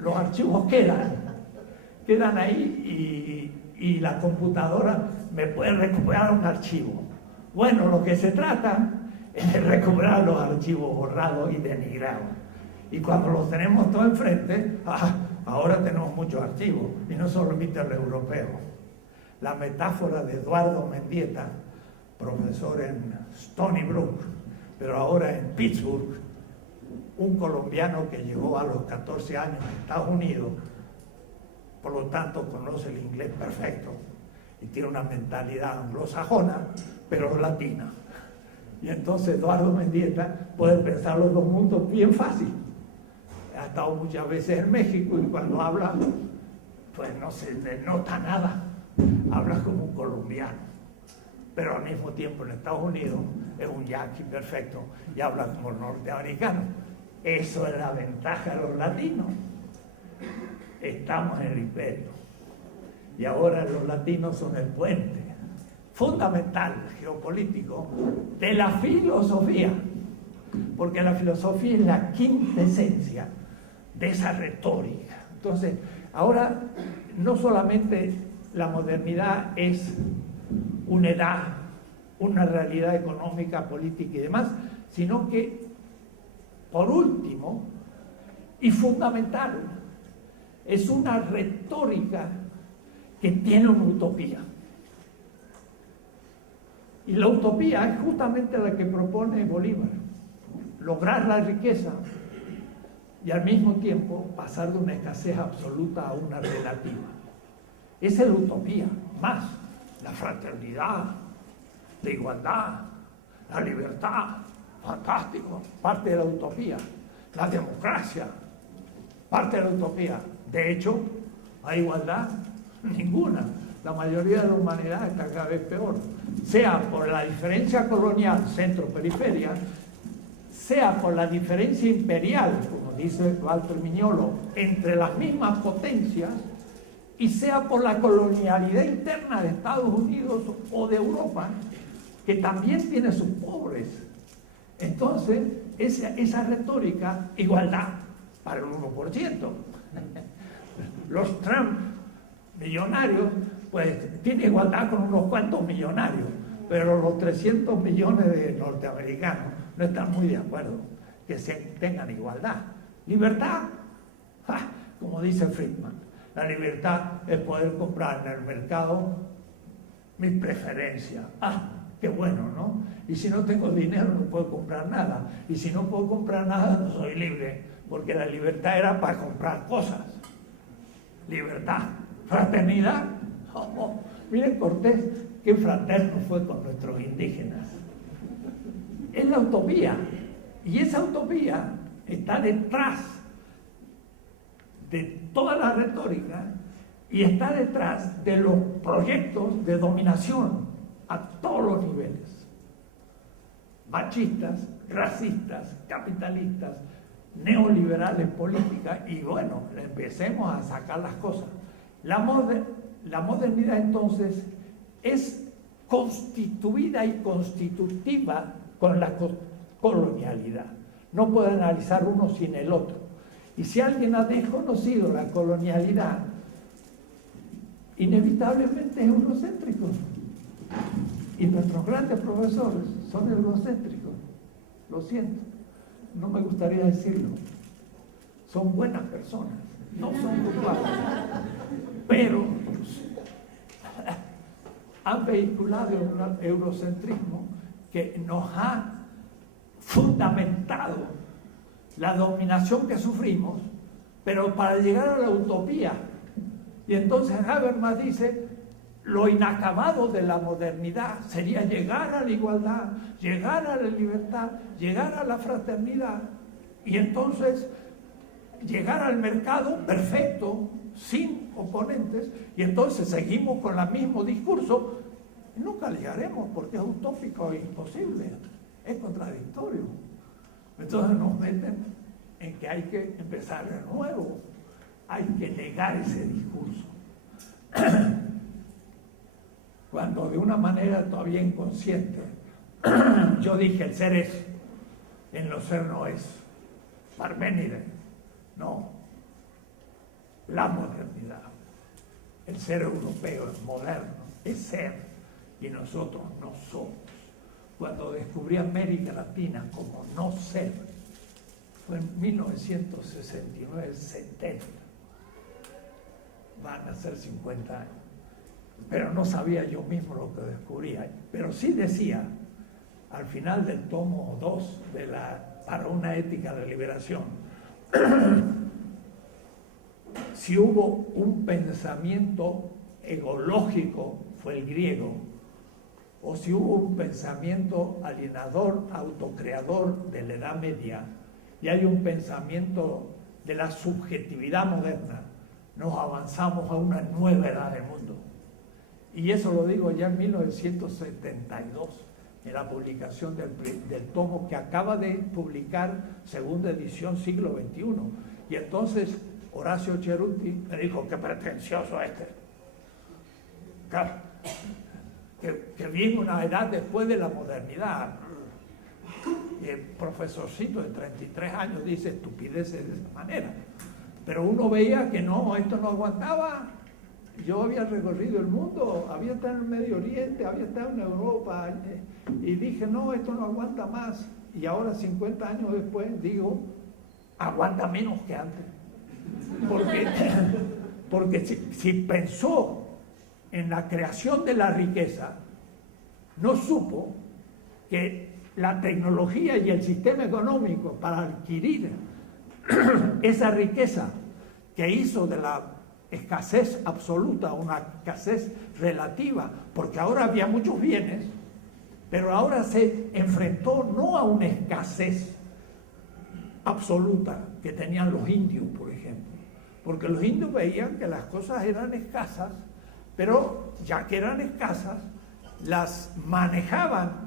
los archivos quedan ahí y la computadora me puede recuperar un archivo. Bueno, lo que se trata es de recuperar los archivos borrados y denigrados. Y cuando los tenemos todos enfrente, ahora tenemos muchos archivos, y no solamente el europeo. La metáfora de Eduardo Mendieta, profesor en Stony Brook, pero ahora en Pittsburgh, un colombiano que llegó a los 14 años a Estados Unidos, por lo tanto conoce el inglés perfecto y tiene una mentalidad anglosajona, pero latina. Y entonces Eduardo Mendieta puede pensar los dos mundos bien fácil. Ha estado muchas veces en México y cuando habla, pues no se le nota nada. Habla como un colombiano, pero al mismo tiempo en Estados Unidos es un yanqui perfecto y habla como norteamericano. Eso es la ventaja de los latinos. Estamos en el imperio y ahora los latinos son el puente fundamental geopolítico de la filosofía, porque la filosofía es la quintesencia de esa retórica. Entonces, ahora no solamente la modernidad es una edad, una realidad económica, política y demás, sino que, por último, y fundamental, es una retórica que tiene una utopía. Y la utopía es justamente la que propone Bolívar, lograr la riqueza y al mismo tiempo pasar de una escasez absoluta a una relativa. Esa es la utopía, más la fraternidad, la igualdad, la libertad, fantástico, parte de la utopía, la democracia, parte de la utopía. De hecho, ¿hay igualdad? Ninguna. La mayoría de la humanidad está cada vez peor, sea por la diferencia colonial centro-periferia, sea por la diferencia imperial, como dice Walter Mignolo, entre las mismas potencias, y sea por la colonialidad interna de Estados Unidos o de Europa, que también tiene sus pobres. Entonces, esa retórica, igualdad para el 1%. Los Trump millonarios, pues tienen igualdad con unos cuantos millonarios, pero los 300 millones de norteamericanos no están muy de acuerdo que tengan igualdad. Libertad, como dice Friedman, la libertad es poder comprar en el mercado mis preferencias. Qué bueno, ¿no? Y si no tengo dinero no puedo comprar nada. Y si no puedo comprar nada no soy libre, porque la libertad era para comprar cosas. Libertad. Fraternidad. Miren Cortés, qué fraterno fue con nuestros indígenas. Es la utopía. Y esa utopía está detrás de toda la retórica y está detrás de los proyectos de dominación a todos los niveles. Machistas, racistas, capitalistas, neoliberales políticas, y bueno, empecemos a sacar las cosas. La modernidad entonces es constituida y constitutiva con la colonialidad. No puede analizar uno sin el otro. Y si alguien ha desconocido la colonialidad, inevitablemente es eurocéntrico. Y nuestros grandes profesores son eurocéntricos. Lo siento, no me gustaría decirlo. Son buenas personas, no son culpables, pero han vehiculado un eurocentrismo que nos ha fundamentado la dominación que sufrimos, pero para llegar a la utopía. Y entonces Habermas dice, lo inacabado de la modernidad sería llegar a la igualdad, llegar a la libertad, llegar a la fraternidad, y entonces llegar al mercado perfecto, sin oponentes, y entonces seguimos con el mismo discurso, y nunca llegaremos porque es utópico e imposible, es contradictorio. Entonces nos meten en que hay que empezar de nuevo, hay que negar ese discurso. Cuando de una manera todavía inconsciente yo dije el ser es, en lo ser no es. Parménides, no, la modernidad. El ser europeo es moderno, es ser, y nosotros no somos. Cuando descubrí América Latina como no ser, fue en 1969-70. Van a ser 50 años. Pero no sabía yo mismo lo que descubría. Pero sí decía, al final del tomo 2 de Para una ética de liberación, si hubo un pensamiento egológico, fue el griego, o si hubo un pensamiento alienador, autocreador de la Edad Media, y hay un pensamiento de la subjetividad moderna, nos avanzamos a una nueva edad del mundo. Y eso lo digo ya en 1972, en la publicación del tomo que acaba de publicar, segunda edición, siglo XXI. Y entonces Horacio Ceruti me dijo, qué pretencioso este. Claro, que viene una edad después de la modernidad. Y el profesorcito de 33 años dice estupideces de esa manera. Pero uno veía que no, esto no aguantaba. Yo había recorrido el mundo, había estado en el Medio Oriente, había estado en Europa, y dije, no, esto no aguanta más. Y ahora, 50 años después, digo, aguanta menos que antes. Porque si pensó en la creación de la riqueza, no supo que la tecnología y el sistema económico para adquirir esa riqueza que hizo de la escasez absoluta a una escasez relativa, porque ahora había muchos bienes, pero ahora se enfrentó no a una escasez absoluta que tenían los indios, por ejemplo, porque los indios veían que las cosas eran escasas, pero ya que eran escasas, las manejaban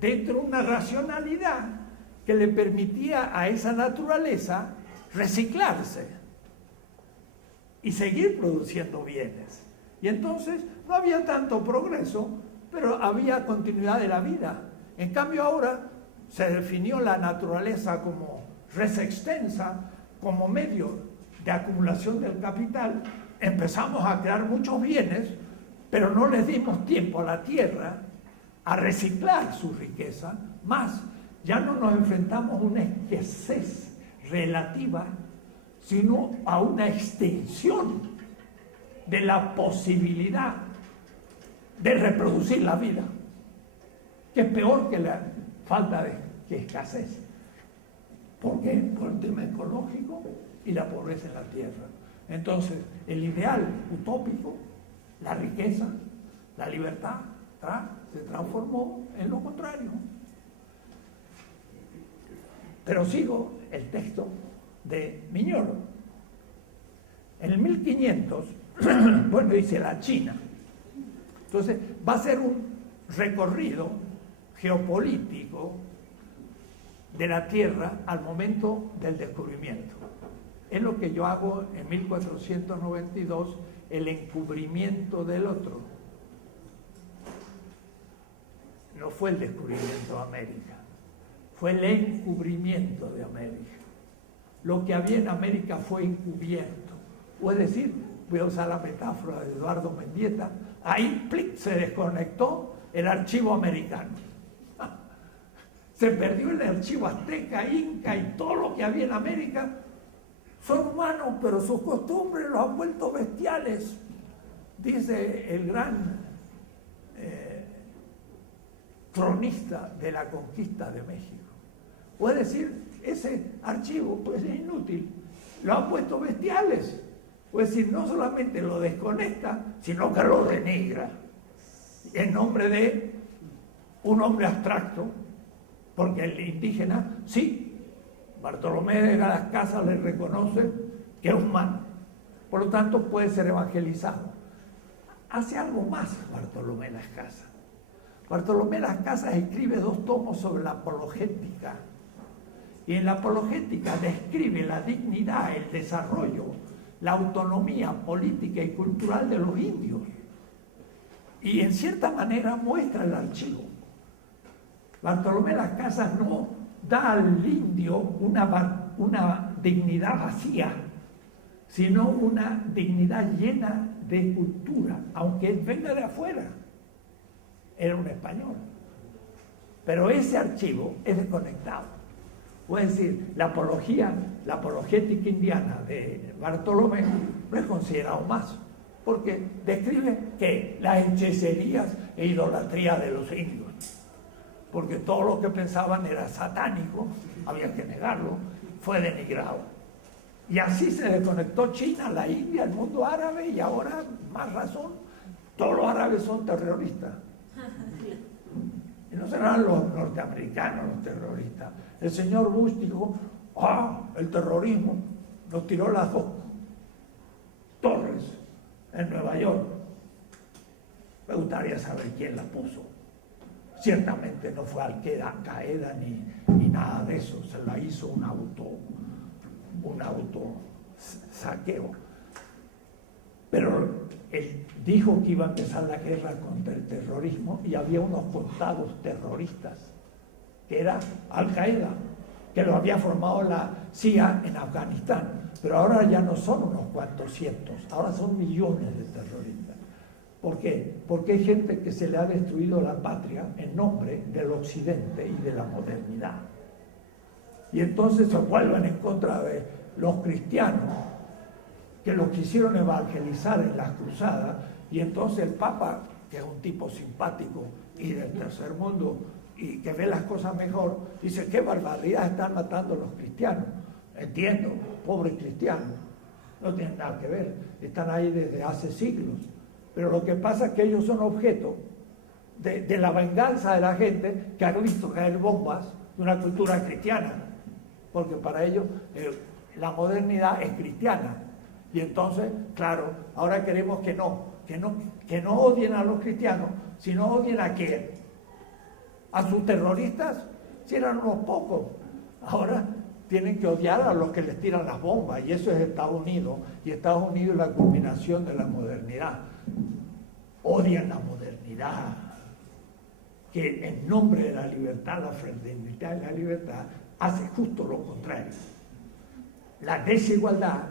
dentro de una racionalidad que le permitía a esa naturaleza reciclarse y seguir produciendo bienes. Y entonces no había tanto progreso, pero había continuidad de la vida. En cambio ahora se definió la naturaleza como res extensa, como medio de acumulación del capital. Empezamos a crear muchos bienes, pero no les dimos tiempo a la tierra a reciclar su riqueza. Más, ya no nos enfrentamos a una escasez relativa, sino a una extensión de la posibilidad de reproducir la vida, que es peor que la falta de escasez. ¿Por qué? Por el tema ecológico y la pobreza en la tierra. Entonces, el ideal utópico, la riqueza, la libertad, se transformó en lo contrario. Pero sigo el texto de Miñolo. En el 1500, bueno, dice la China. Entonces, va a ser un recorrido geopolítico de la Tierra al momento del descubrimiento. Es lo que yo hago en 1492, el encubrimiento del otro. No fue el descubrimiento de América, fue el encubrimiento de América. Lo que había en América fue encubierto, o es decir, voy a usar la metáfora de Eduardo Mendieta, ahí ¡plic!, se desconectó el archivo americano. Se perdió el archivo azteca, inca y todo lo que había en América. Son humanos, pero sus costumbres los han vuelto bestiales, dice el gran cronista de la conquista de México. Puede decir, ese archivo pues es inútil, lo han puesto bestiales. Puede decir, no solamente lo desconecta, sino que lo denigra en nombre de un hombre abstracto, porque el indígena, sí, Bartolomé de las Casas le reconoce que es humano, por lo tanto puede ser evangelizado. Hace algo más Bartolomé de las Casas. Bartolomé de las Casas escribe 2 tomos sobre la apologética, y en la apologética describe la dignidad, el desarrollo, la autonomía política y cultural de los indios, y en cierta manera muestra el archivo. Bartolomé de las Casas no da al indio una dignidad vacía, sino una dignidad llena de cultura, aunque él venga de afuera. Era un español. Pero ese archivo es desconectado. Puede decir, la apologética indiana de Bartolomé no es considerado más, porque describe que las hechicerías e idolatría de los indios, porque todo lo que pensaban era satánico, había que negarlo, fue denigrado. Y así se desconectó China, la India, el mundo árabe, y ahora, más razón, todos los árabes son terroristas. Y no serán los norteamericanos los terroristas. El señor Bush dijo, el terrorismo, nos tiró las 2 torres en Nueva York. Me gustaría saber quién las puso. Ciertamente no fue Al-Qaeda ni nada de eso, se la hizo un auto saqueo. Pero él dijo que iba a empezar la guerra contra el terrorismo y había unos contados terroristas, que era Al-Qaeda, que lo había formado la CIA en Afganistán, pero ahora ya no son unos cuantos cientos, ahora son millones de terroristas. ¿Por qué? Porque hay gente que se le ha destruido la patria en nombre del occidente y de la modernidad. Y entonces se vuelven en contra de los cristianos, que los quisieron evangelizar en las cruzadas, y entonces el Papa, que es un tipo simpático y del tercer mundo, y que ve las cosas mejor, dice, qué barbaridad están matando a los cristianos. Entiendo, pobres cristianos, no tienen nada que ver, están ahí desde hace siglos. Pero lo que pasa es que ellos son objeto de la venganza de la gente que ha visto caer bombas de una cultura cristiana, porque para ellos la modernidad es cristiana. Y entonces, claro, ahora queremos que no odien a los cristianos, sino odien a quién. A sus terroristas, si eran unos pocos. Ahora tienen que odiar a los que les tiran las bombas, y eso es Estados Unidos, y Estados Unidos es la culminación de la modernidad. Odian la modernidad, que en nombre de la libertad, la fraternidad y la libertad, hace justo lo contrario. La desigualdad,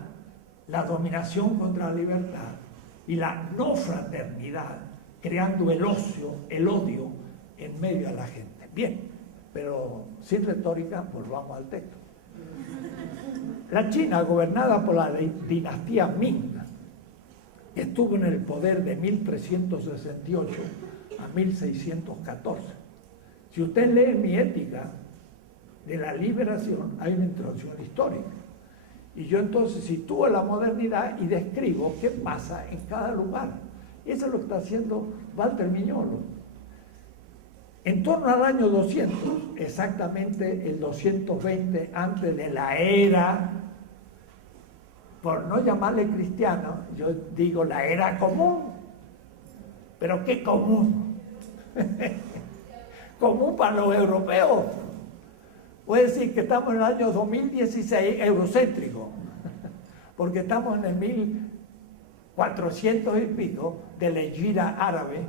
la dominación contra la libertad y la no fraternidad, creando el odio en medio de la gente. Bien, pero sin retórica, volvamos al texto. La China, gobernada por la dinastía Ming, estuvo en el poder de 1368 a 1614. Si usted lee mi Ética de la Liberación, hay una introducción histórica. Y yo entonces sitúo la modernidad y describo qué pasa en cada lugar. Y eso lo está haciendo Walter Miñolo. En torno al año 200, exactamente el 220 antes de la era, por no llamarle cristiano, yo digo la era común. ¿Pero qué común? Común para los europeos. Puede decir que estamos en el año 2016 eurocéntrico, porque estamos en el 1400 y pico de la Hijra árabe,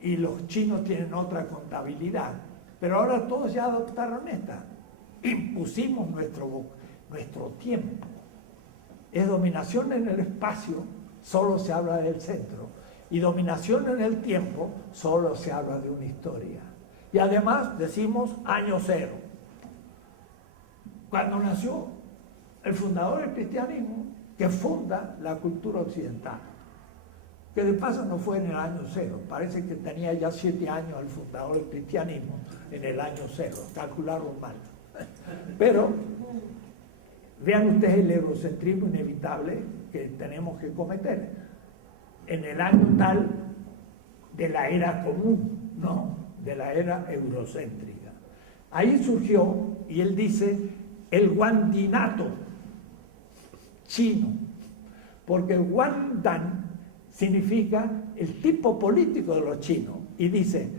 y los chinos tienen otra contabilidad. Pero ahora todos ya adoptaron esta. Impusimos nuestro tiempo. Es dominación en el espacio solo se habla del centro. Y dominación en el tiempo, solo se habla de una historia. Y además decimos año cero. Cuando nació el fundador del cristianismo, que funda la cultura occidental. Que de paso no fue en el año cero, parece que tenía ya 7 años el fundador del cristianismo en el año cero, calcularon mal. Pero vean ustedes el eurocentrismo inevitable que tenemos que cometer. En el año tal de la era común, no, de la era eurocéntrica. Ahí surgió, y él dice, el guandinato chino, porque el guandan significa el tipo político de los chinos, y dice,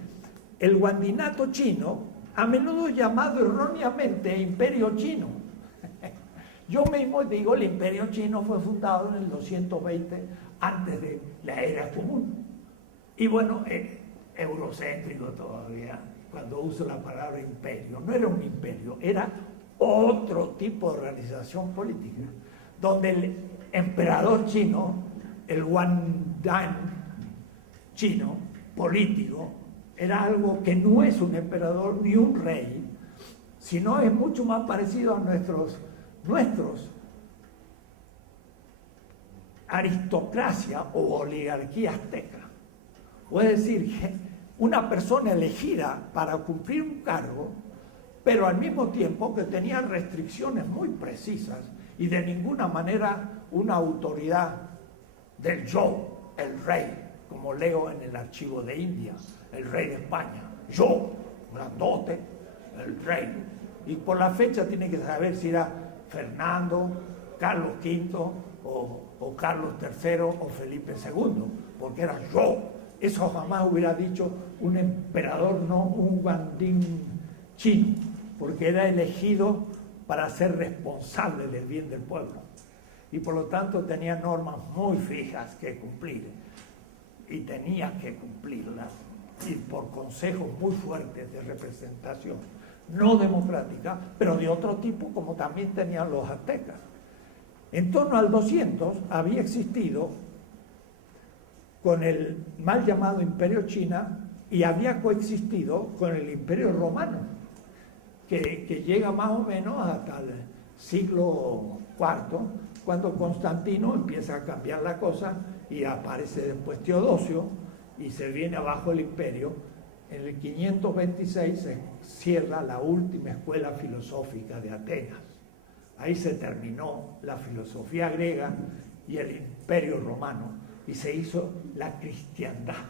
el guandinato chino, a menudo llamado erróneamente Imperio Chino. Yo mismo digo, el Imperio Chino fue fundado en el 220 antes de la era común. Y bueno, eurocéntrico todavía, cuando uso la palabra imperio. No era un imperio, era otro tipo de organización política, donde el emperador chino, el Guandan chino, político, era algo que no es un emperador ni un rey, sino es mucho más parecido a nuestros aristocracia o oligarquía azteca. Es decir, que una persona elegida para cumplir un cargo, pero al mismo tiempo que tenía restricciones muy precisas y de ninguna manera una autoridad del yo, el rey, como leo en el archivo de India, el rey de España, yo, grandote, el rey. Y por la fecha tiene que saber si era Fernando, Carlos V o Carlos III o Felipe II, porque era yo. Eso jamás hubiera dicho un emperador, no un guandín chino, porque era elegido para ser responsable del bien del pueblo. Y por lo tanto tenía normas muy fijas que cumplir, y tenía que cumplirlas, y por consejos muy fuertes de representación, no democrática, pero de otro tipo, como también tenían los aztecas. En torno al 200 había existido, con el mal llamado Imperio China, y había coexistido con el Imperio Romano, que llega más o menos hasta el siglo IV, cuando Constantino empieza a cambiar la cosa y aparece después Teodosio y se viene abajo el imperio. En el 526 se cierra la última escuela filosófica de Atenas. Ahí se terminó la filosofía griega y el imperio romano y se hizo la cristiandad.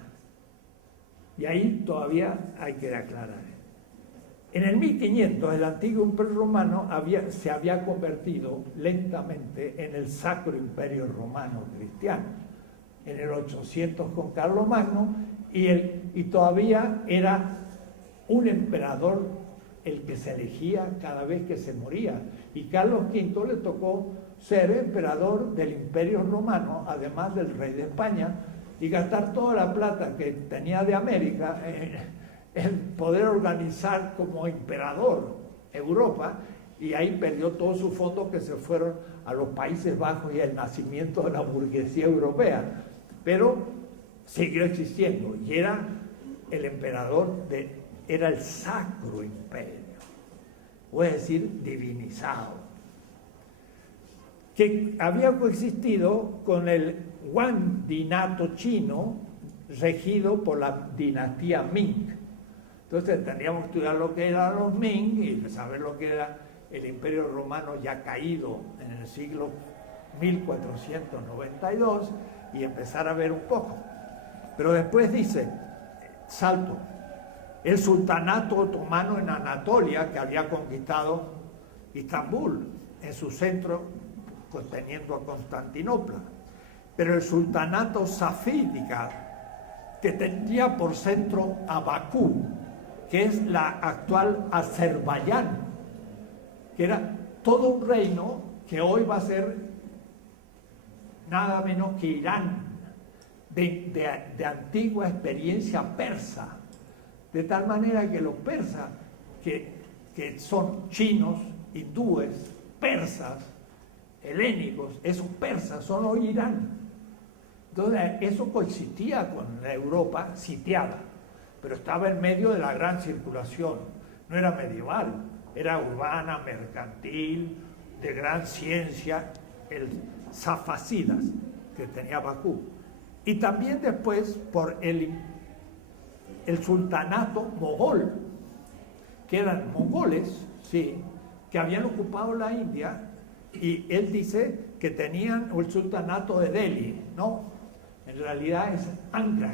Y ahí todavía hay que aclarar. En el 1500 el antiguo imperio romano se había convertido lentamente en el Sacro Imperio Romano Cristiano. En el 800 con Carlomagno y todavía era un emperador el que se elegía cada vez que se moría. Y Carlos V le tocó ser emperador del Imperio Romano, además del rey de España, y gastar toda la plata que tenía de América en poder organizar como emperador Europa, y ahí perdió todos sus fondos que se fueron a los Países Bajos y al nacimiento de la burguesía europea. Pero siguió existiendo y era el emperador era el Sacro Imperio, es decir, divinizado, que había coexistido con el guandinato chino regido por la dinastía Ming. Entonces tendríamos que estudiar lo que eran los Ming y saber lo que era el Imperio Romano ya caído en el siglo 1492 y empezar a ver un poco. Pero después dice, salto, el sultanato otomano en Anatolia, que había conquistado Istambul en su centro, teniendo a Constantinopla. Pero el sultanato safídica, que tendría por centro a Bakú, que es la actual Azerbaiyán, que era todo un reino que hoy va a ser nada menos que Irán, de antigua experiencia persa, de tal manera que los persas, que son chinos, hindúes, persas, helénicos, esos persas son hoy Irán. Entonces, eso coexistía con la Europa sitiada, pero estaba en medio de la gran circulación. No era medieval, era urbana, mercantil, de gran ciencia, el Safacidas que tenía Bakú. Y también después por el sultanato mogol, que eran mongoles, sí, que habían ocupado la India, y él dice que tenían el sultanato de Delhi, ¿no? En realidad es Agra.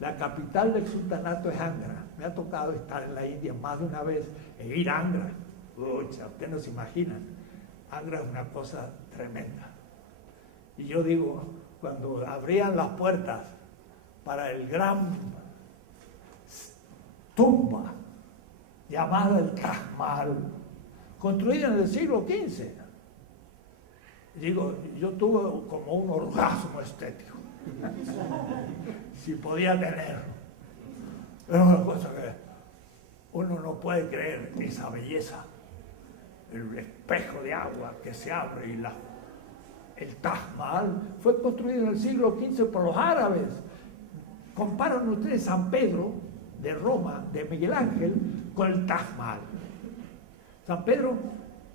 La capital del sultanato es Agra. Me ha tocado estar en la India más de una vez e ir a Agra. Ucha, ustedes no se imaginan. Agra es una cosa tremenda. Y yo digo, cuando abrían las puertas para el gran tumba llamada el Taj Mahal, construida en el siglo XV, digo, yo tuve como un orgasmo estético, si podía tenerlo. Es una cosa que uno no puede creer, esa belleza, el espejo de agua que se abre y el Taj Mahal fue construido en el siglo XV por los árabes. Comparan ustedes San Pedro de Roma, de Miguel Ángel, con el Taj Mahal. San Pedro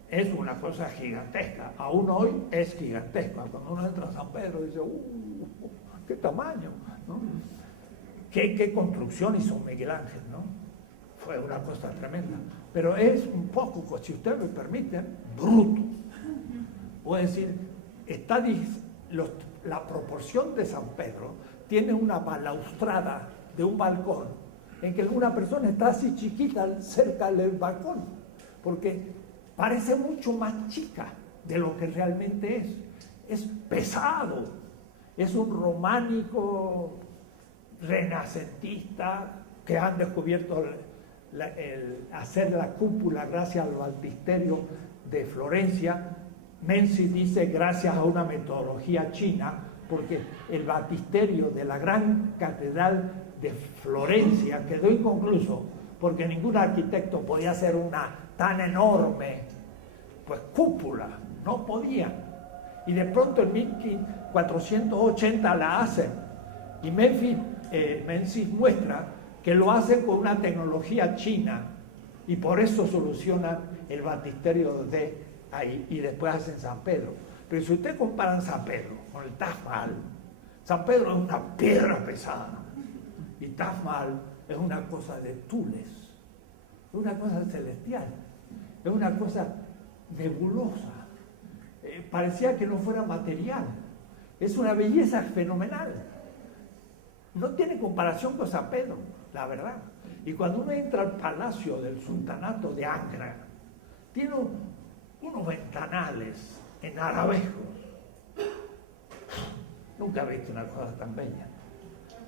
es una cosa gigantesca, aún hoy es gigantesca. Cuando uno entra a San Pedro dice, qué tamaño, ¿no? Qué construcción hizo Miguel Ángel, ¿no? Fue una cosa tremenda. Pero es un poco, si ustedes me permiten, bruto. Puedo decir, la proporción de San Pedro tiene una balaustrada de un balcón en que una persona está así chiquita cerca del balcón, porque parece mucho más chica de lo que realmente es. Es pesado, es un románico renacentista que han descubierto hacer la cúpula gracias al baptisterio de Florencia. Menzies dice gracias a una metodología china, porque el baptisterio de la gran catedral de Florencia quedó inconcluso, porque ningún arquitecto podía hacer una tan enorme cúpula, no podía. Y de pronto en 1480 la hacen, y Menzies muestra que lo hacen con una tecnología china, y por eso solucionan el baptisterio de ahí, y después hacen San Pedro. Pero si ustedes comparan San Pedro con el Taj Mahal, San Pedro es una piedra pesada y Taj Mahal es una cosa de tules, es una cosa celestial, es una cosa nebulosa, parecía que no fuera material, es una belleza fenomenal, no tiene comparación con San Pedro, la verdad. Y cuando uno entra al palacio del sultanato de Agra, tiene unos ventanales en arabescos. Nunca he visto una cosa tan bella.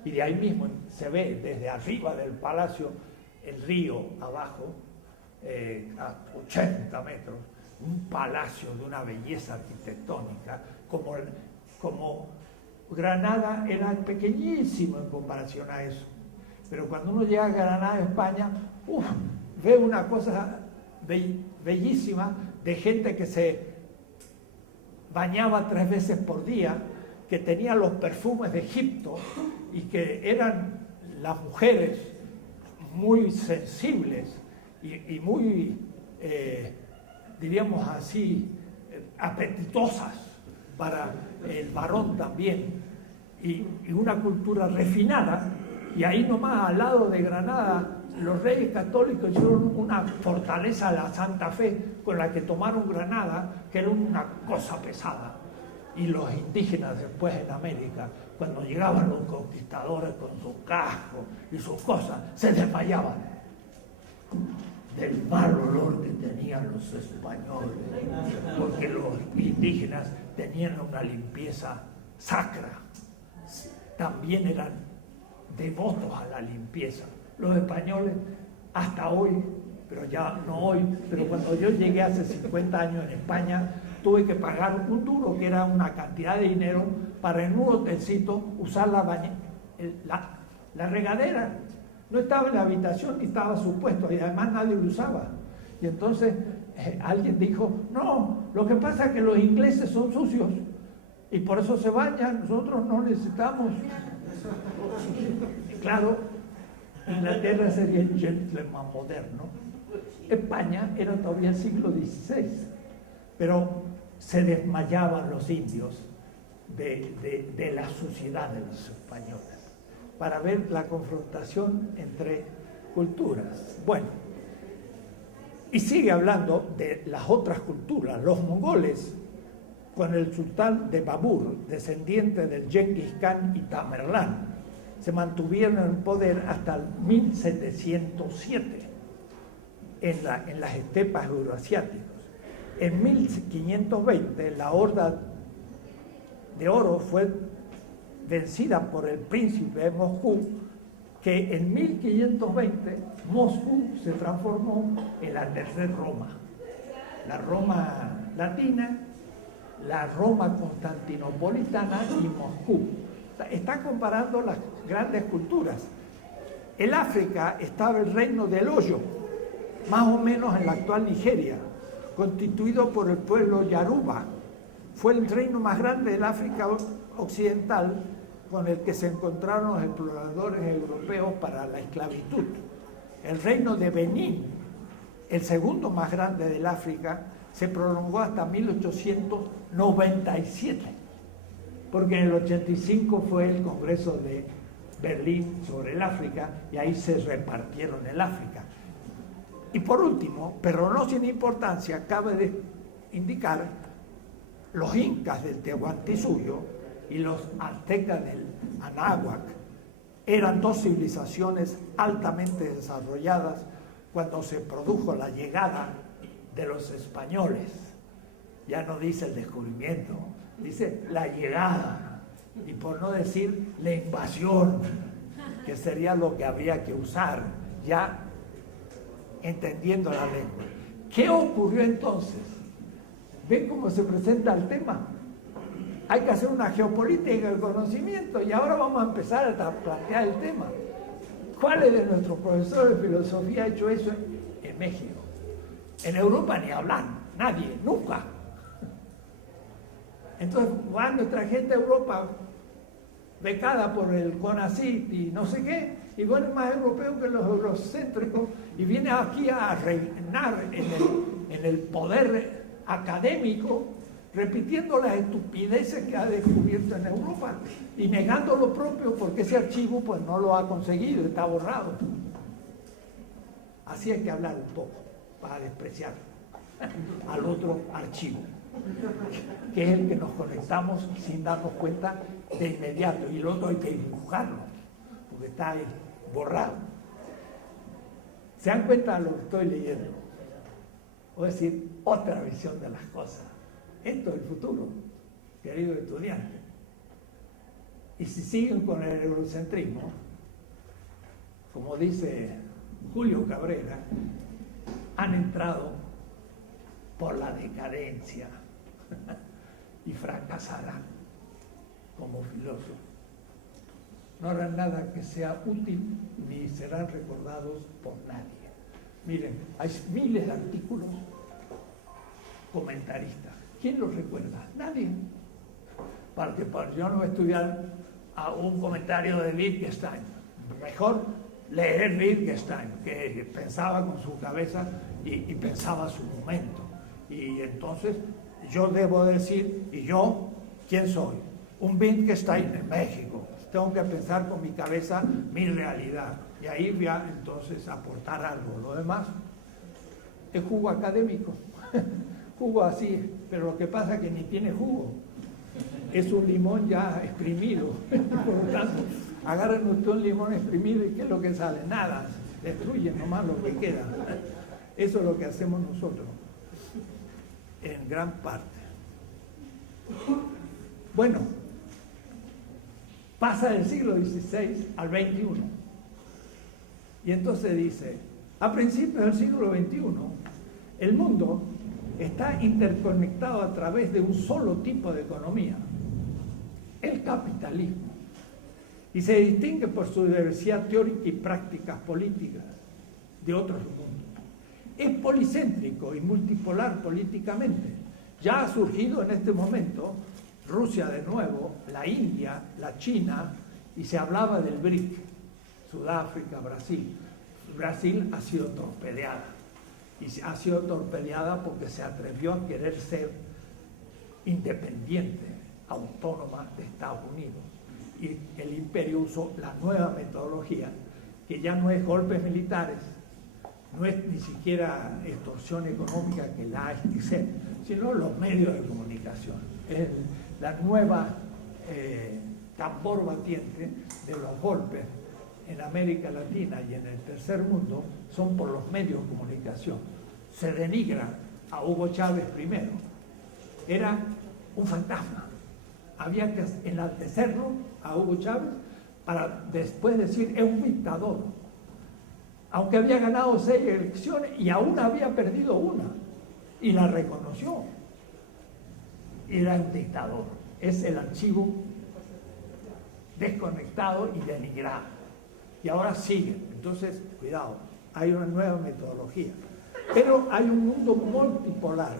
Y de ahí mismo se ve desde arriba del palacio el río abajo, a 80 metros, un palacio de una belleza arquitectónica, como Granada era pequeñísimo en comparación a eso. Pero cuando uno llega a Granada, España, ve una cosa bellísima, de gente que se bañaba 3 veces por día, que tenía los perfumes de Egipto y que eran las mujeres muy sensibles y muy, diríamos así, apetitosas para el varón también, y una cultura refinada. Y ahí nomás al lado de Granada, los reyes católicos hicieron una fortaleza, la Santa Fe, con la que tomaron Granada, que era una cosa pesada. Y los indígenas después en América, cuando llegaban los conquistadores con sus cascos y sus cosas, se desmayaban del mal olor que tenían los españoles, porque los indígenas tenían una limpieza sacra, también eran devotos a la limpieza. Los españoles hasta hoy, pero ya no hoy, pero cuando yo llegué hace 50 años en España, tuve que pagar un duro, que era una cantidad de dinero, para en un hotelcito usar la regadera. No estaba en la habitación ni estaba supuesto, y además nadie lo usaba. Y entonces alguien dijo, no, lo que pasa es que los ingleses son sucios y por eso se bañan. Nosotros no necesitamos. Claro, Inglaterra sería el gentleman moderno. España era todavía el siglo XVI, pero se desmayaban los indios de la suciedad de los españoles para ver la confrontación entre culturas. Bueno, y sigue hablando de las otras culturas. Los mongoles, con el sultán de Babur, descendiente del Genghis Khan y Tamerlán, se mantuvieron en poder hasta el 1707 en las estepas euroasiáticas. En 1520 la Horda de Oro fue vencida por el príncipe de Moscú, que en 1520 Moscú se transformó en la tercera Roma. La Roma latina, la Roma constantinopolitana y Moscú. Está comparando las grandes culturas. En África estaba el reino del Hoyo, más o menos en la actual Nigeria, constituido por el pueblo Yaruba. Fue el reino más grande del África occidental, con el que se encontraron los exploradores europeos para la esclavitud. El reino de Benín, el segundo más grande del África, se prolongó hasta 1897, porque en el 85 fue el Congreso de Berlín sobre el África, y ahí se repartieron el África. Y por último, pero no sin importancia, cabe de indicar los incas del Tehuantinsuyo y los aztecas del Anáhuac. Eran dos civilizaciones altamente desarrolladas cuando se produjo la llegada de los españoles. Ya no dice el descubrimiento, dice la llegada, y por no decir la invasión, que sería lo que habría que usar, ya entendiendo la lengua. ¿Qué ocurrió entonces? ¿Ven cómo se presenta el tema? Hay que hacer una geopolítica del conocimiento, y ahora vamos a empezar a plantear el tema. ¿Cuáles de nuestros profesores de filosofía ha hecho eso en México? En Europa ni hablar, nadie, nunca. Entonces va nuestra gente a Europa, becada por el CONACYT y no sé qué, y bueno, es más europeo que los eurocéntricos, y viene aquí a reinar en el poder académico, repitiendo las estupideces que ha descubierto en Europa y negando lo propio, porque ese archivo pues no lo ha conseguido, está borrado. Así hay que hablar un poco para despreciar al otro archivo, que es el que nos conectamos sin darnos cuenta de inmediato, y el otro hay que dibujarlo porque está ahí borrado. ¿Se dan cuenta de lo que estoy leyendo? Voy a decir otra visión de las cosas. Esto es el futuro, querido estudiante. Y si siguen con el eurocentrismo, como dice Julio Cabrera, han entrado por la decadencia y fracasarán como filósofos. No harán nada que sea útil ni serán recordados por nadie. Miren, hay miles de artículos comentaristas. ¿Quién los recuerda? Nadie. Porque yo no voy a estudiar a un comentario de Wittgenstein. Mejor leer Wittgenstein, que pensaba con su cabeza y pensaba su momento. Y entonces yo debo decir, ¿y yo quién soy? Un Wittgenstein en México. Tengo que pensar con mi cabeza mi realidad. Y ahí voy a entonces aportar algo. Lo demás es jugo académico. Jugo así, pero lo que pasa es que ni tiene jugo. Es un limón ya exprimido. Por lo tanto, agarren usted un limón exprimido y ¿qué es lo que sale? Nada. Destruyen nomás lo que queda. Eso es lo que hacemos nosotros, en gran parte. Bueno, pasa del siglo XVI al XXI. Y entonces dice, a principios del siglo XXI, el mundo está interconectado a través de un solo tipo de economía, el capitalismo, y se distingue por su diversidad teórica y prácticas políticas de otros mundos. Es policéntrico y multipolar políticamente. Ya ha surgido en este momento Rusia de nuevo, la India, la China, y se hablaba del BRIC, Sudáfrica, Brasil. Brasil ha sido torpedeada, y ha sido torpedeada porque se atrevió a querer ser independiente, autónoma de Estados Unidos. Y el imperio usó la nueva metodología, que ya no es golpes militares, no es ni siquiera extorsión económica que la AIC, sino los medios de comunicación. Es la nueva tambor batiente de los golpes en América Latina y en el tercer mundo son por los medios de comunicación. Se denigra a Hugo Chávez primero. Era un fantasma. Había que enaltecerlo a Hugo Chávez para después decir, es un dictador. Aunque había ganado 6 elecciones y aún había perdido una. Y la reconoció. Era un dictador. Es el archivo desconectado y denigrado. Y ahora sigue. Entonces, cuidado, hay una nueva metodología. Pero hay un mundo multipolar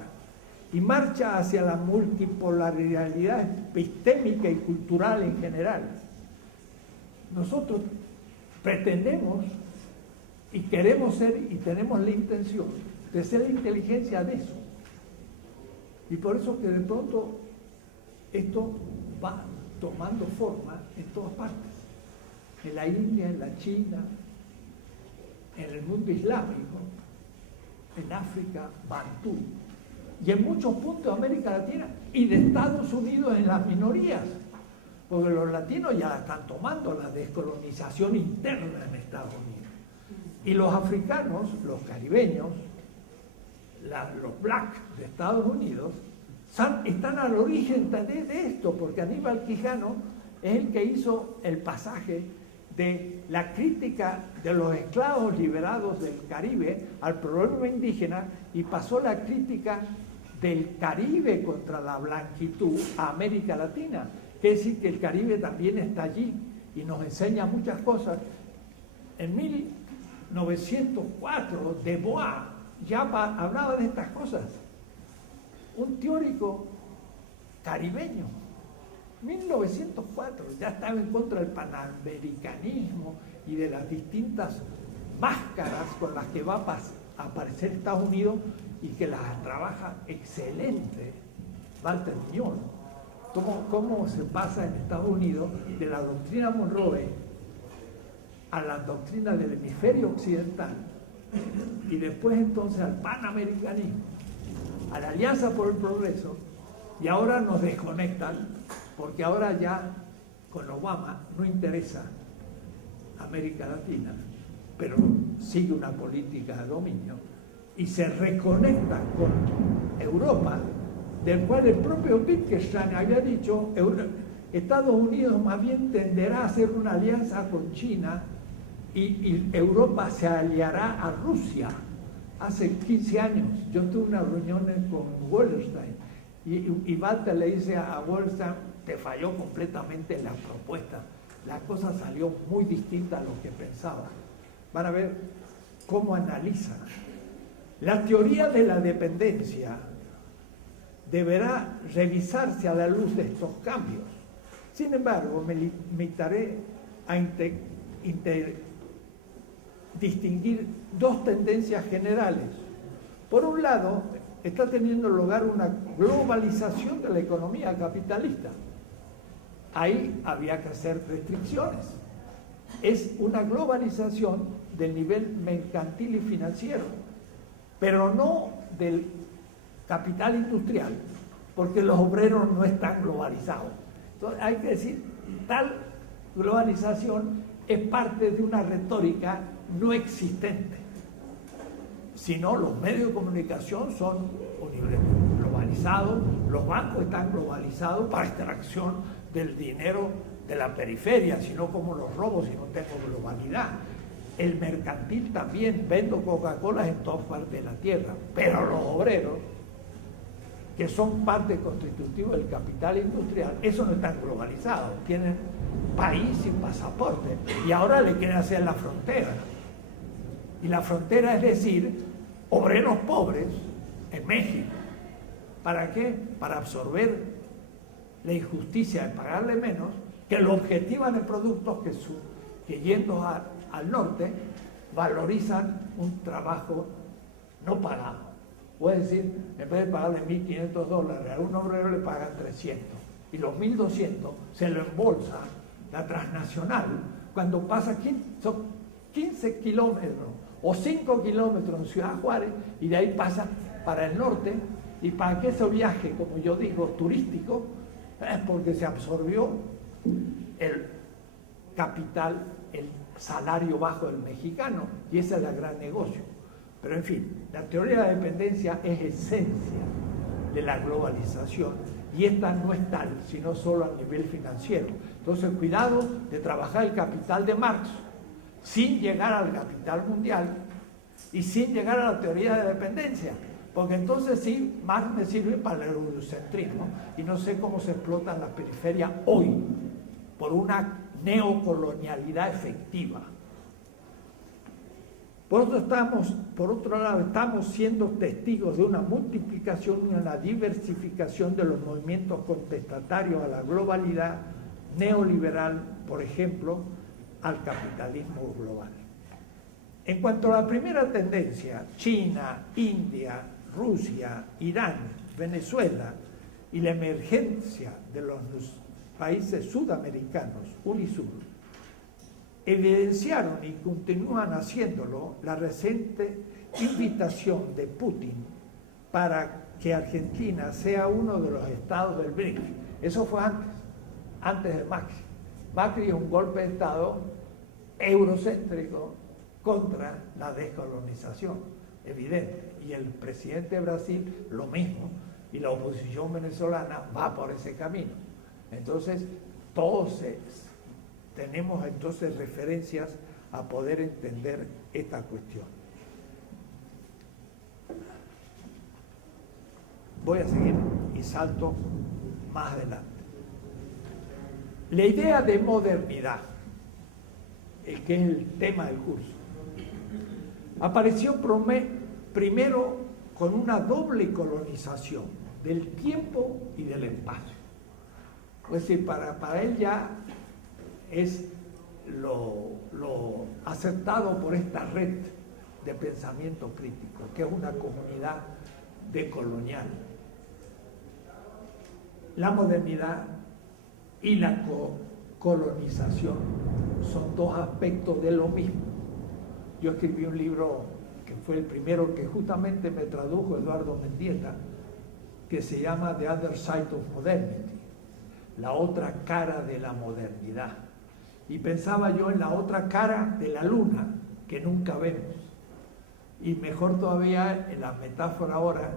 y marcha hacia la multipolaridad epistémica y cultural en general. Nosotros pretendemos y queremos ser y tenemos la intención de ser la inteligencia de eso. Y por eso que de pronto esto va tomando forma en todas partes. En la India, en la China, en el mundo islámico, en África, Bantú, y en muchos puntos de América Latina y de Estados Unidos en las minorías, porque los latinos ya están tomando la descolonización interna en Estados Unidos. Y los africanos, los caribeños, los blacks de Estados Unidos, están al origen de esto, porque Aníbal Quijano es el que hizo el pasaje de la crítica de los esclavos liberados del Caribe al problema indígena y pasó la crítica del Caribe contra la blanquitud a América Latina. Quiere decir que el Caribe también está allí y nos enseña muchas cosas. En 1904, Du Bois ya hablaba de estas cosas. Un teórico caribeño. 1904, ya estaba en contra del panamericanismo y de las distintas máscaras con las que va a aparecer Estados Unidos y que las trabaja excelente Walter Mignone. ¿Cómo se pasa en Estados Unidos de la doctrina Monroe a la doctrina del hemisferio occidental y después entonces al panamericanismo, a la Alianza por el Progreso, y ahora nos desconectan porque ahora ya con Obama no interesa América Latina, pero sigue una política de dominio y se reconecta con Europa, del cual el propio Wittgenstein había dicho, Estados Unidos más bien tenderá a hacer una alianza con China y Europa se aliará a Rusia. Hace 15 años yo tuve una reunión con Wallerstein y Walter le dice a Wallerstein, te falló completamente la propuesta, la cosa salió muy distinta a lo que pensaba. Van a ver cómo analizan. La teoría de la dependencia deberá revisarse a la luz de estos cambios. Sin embargo, me limitaré a distinguir dos tendencias generales. Por un lado, está teniendo lugar una globalización de la economía capitalista. Ahí había que hacer restricciones. Es una globalización del nivel mercantil y financiero, pero no del capital industrial, porque los obreros no están globalizados. Entonces hay que decir, tal globalización es parte de una retórica no existente. Si no, los medios de comunicación son globalizados, los bancos están globalizados para extracción del dinero de la periferia, sino como los robos, si no tengo globalidad. El mercantil también, vendo Coca-Cola en todas partes de la tierra, pero los obreros, que son parte constitutiva del capital industrial, eso no están globalizados, tienen país sin pasaporte, y ahora le quieren hacer la frontera. Y la frontera es decir, obreros pobres en México. ¿Para qué? Para absorber la injusticia de pagarle menos, que lo objetivan en productos que yendo al norte valorizan un trabajo no pagado. Puede decir, en vez de pagarle $1.500, a un obrero le pagan 300 y los 1.200 se lo embolsa la transnacional cuando pasa son 15 kilómetros o 5 kilómetros en Ciudad Juárez y de ahí pasa para el norte, y para que ese viaje, como yo digo, turístico, es porque se absorbió el capital, el salario bajo del mexicano, y ese es el gran negocio. Pero en fin, la teoría de la dependencia es esencia de la globalización, y esta no es tal, sino solo a nivel financiero. Entonces, cuidado de trabajar el capital de Marx sin llegar al capital mundial y sin llegar a la teoría de dependencia, porque entonces sí, Marx me sirve para el eurocentrismo y no sé cómo se explota en la periferia hoy por una neocolonialidad efectiva. Por otro lado, estamos siendo testigos de una multiplicación y una diversificación de los movimientos contestatarios a la globalidad neoliberal, por ejemplo, al capitalismo global. En cuanto a la primera tendencia, China, India, Rusia, Irán, Venezuela y la emergencia de los países sudamericanos, UNISUR, evidenciaron y continúan haciéndolo la reciente invitación de Putin para que Argentina sea uno de los estados del BRICS. Eso fue antes de Macri. Macri es un golpe de estado eurocéntrico contra la descolonización, evidente. Y el presidente de Brasil, lo mismo, y la oposición venezolana va por ese camino. Entonces, todos tenemos entonces referencias a poder entender esta cuestión. Voy a seguir y salto más adelante. La idea de modernidad, que es el tema del curso, apareció primero con una doble colonización del tiempo y del espacio. Es decir, para él ya es lo aceptado por esta red de pensamiento crítico, que es una comunidad decolonial. La modernidad y la colonización son dos aspectos de lo mismo. Yo escribí un libro que fue el primero que justamente me tradujo Eduardo Mendieta, que se llama The Other Side of Modernity, la otra cara de la modernidad. Y pensaba yo en la otra cara de la luna que nunca vemos, y mejor todavía en la metáfora ahora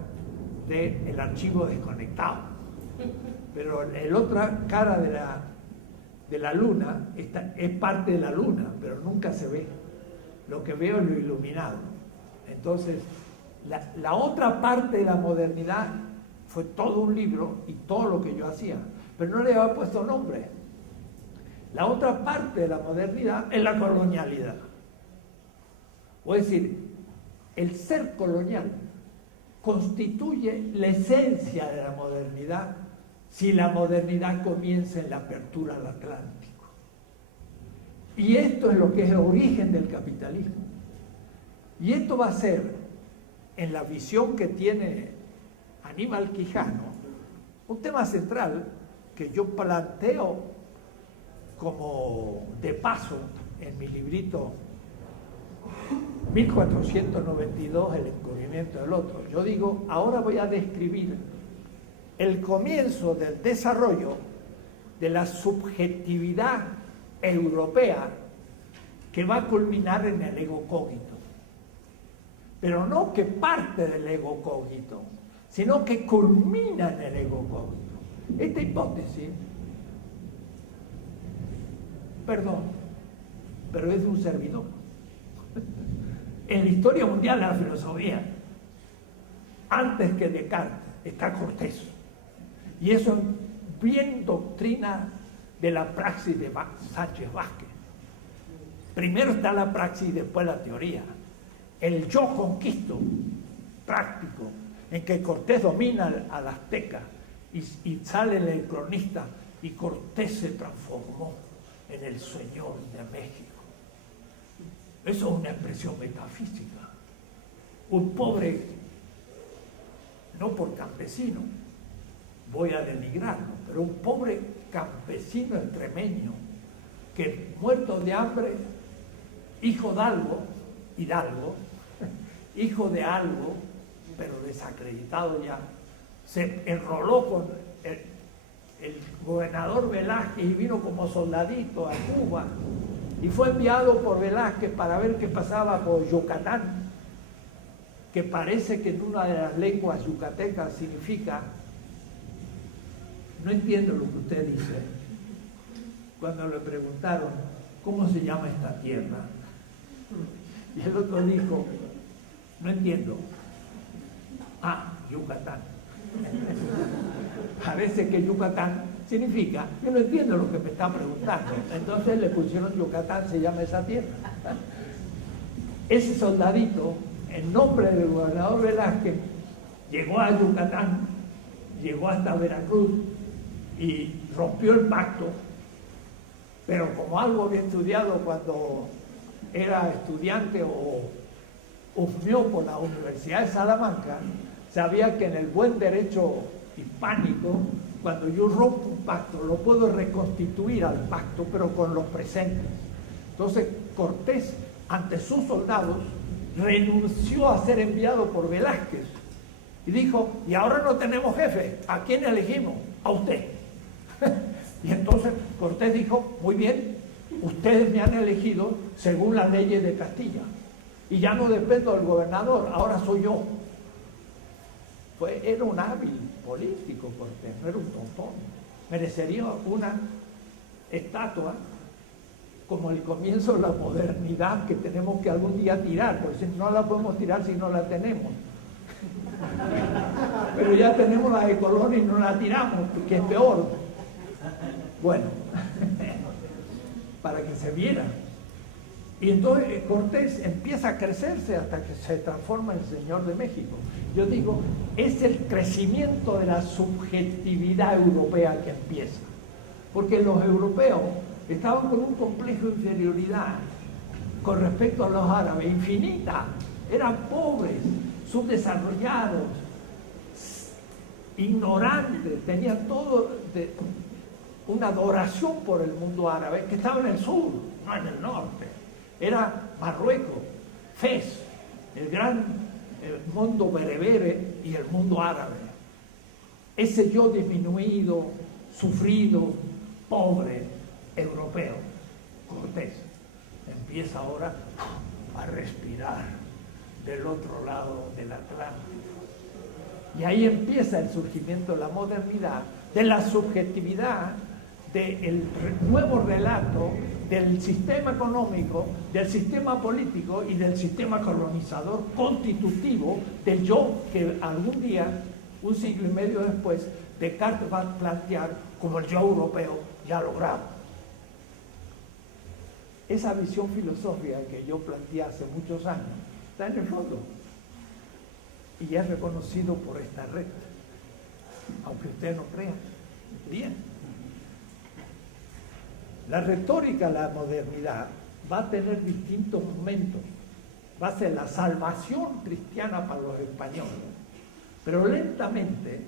del archivo desconectado. Pero la otra cara de la luna es parte de la luna, pero nunca se ve. Lo que veo es lo iluminado. Entonces, la otra parte de la modernidad fue todo un libro y todo lo que yo hacía, pero no le había puesto nombre. La otra parte de la modernidad es la colonialidad. O es decir, el ser colonial constituye la esencia de la modernidad si la modernidad comienza en la apertura al Atlántico. Y esto es lo que es el origen del capitalismo. Y esto va a ser, en la visión que tiene Aníbal Quijano, un tema central que yo planteo como de paso en mi librito 1492, El encubrimiento del otro. Yo digo, ahora voy a describir el comienzo del desarrollo de la subjetividad europea que va a culminar en el ego cogito. Pero no que parte del ego cogito, sino que culmina en el ego cogito. Esta hipótesis, perdón, pero es de un servidor. En la historia mundial de la filosofía, antes que Descartes, está Cortés. Y eso es bien doctrina de la praxis de Sánchez Vázquez. Primero está la praxis y después la teoría. El yo conquisto práctico, en que Cortés domina al azteca Y sale el cronista, y Cortés se transformó en el señor de México. Eso es una expresión metafísica. Un pobre, no por campesino, voy a denigrarlo, pero un pobre campesino extremeño que muerto de hambre, hijo de algo, hidalgo, hijo de algo, pero desacreditado ya, se enroló con el gobernador Velázquez y vino como soldadito a Cuba y fue enviado por Velázquez para ver qué pasaba por Yucatán, que parece que en una de las lenguas yucatecas significa, no entiendo lo que usted dice. Cuando le preguntaron, ¿cómo se llama esta tierra? Y el otro dijo, no entiendo. Ah, Yucatán. Parece que Yucatán significa, yo no entiendo lo que me está preguntando. Entonces le pusieron Yucatán, se llama esa tierra. Ese soldadito, en nombre del gobernador Velázquez, llegó a Yucatán, llegó hasta Veracruz y rompió el pacto, pero como algo había estudiado cuando era estudiante o husmeó por la Universidad de Salamanca, sabía que en el buen derecho hispánico, cuando yo rompo un pacto, lo puedo reconstituir al pacto, pero con los presentes. Entonces Cortés, ante sus soldados, renunció a ser enviado por Velázquez y dijo, y ahora no tenemos jefe, ¿a quién elegimos? A usted. Y entonces Cortés dijo, muy bien, ustedes me han elegido según las leyes de Castilla y ya no dependo del gobernador, ahora soy yo. Era un hábil político Cortés, no era un tontón. Merecería una estatua como el comienzo de la modernidad que tenemos que algún día tirar, porque no la podemos tirar si no la tenemos. Pero ya tenemos la de Colón y no la tiramos, que es peor. Bueno, para que se viera. Y entonces Cortés empieza a crecerse hasta que se transforma en señor de México. Yo digo, es el crecimiento de la subjetividad europea que empieza. Porque los europeos estaban con un complejo de inferioridad con respecto a los árabes, infinita. Eran pobres, subdesarrollados, ignorantes, tenían todo una adoración por el mundo árabe que estaba en el sur, no en el norte. Era Marruecos, Fez, el gran mundo berebere y el mundo árabe. Ese yo disminuido, sufrido, pobre, europeo, Cortés, empieza ahora a respirar del otro lado del Atlántico. Y ahí empieza el surgimiento de la modernidad, de la subjetividad, del nuevo relato del sistema económico, del sistema político y del sistema colonizador constitutivo del yo que algún día, un siglo y medio después, Descartes va a plantear como el yo europeo ya logrado. Esa visión filosófica que yo planteé hace muchos años está en el fondo y es reconocido por esta red, aunque usted no crea. Bien. La retórica de la modernidad va a tener distintos momentos. Va a ser la salvación cristiana para los españoles, pero lentamente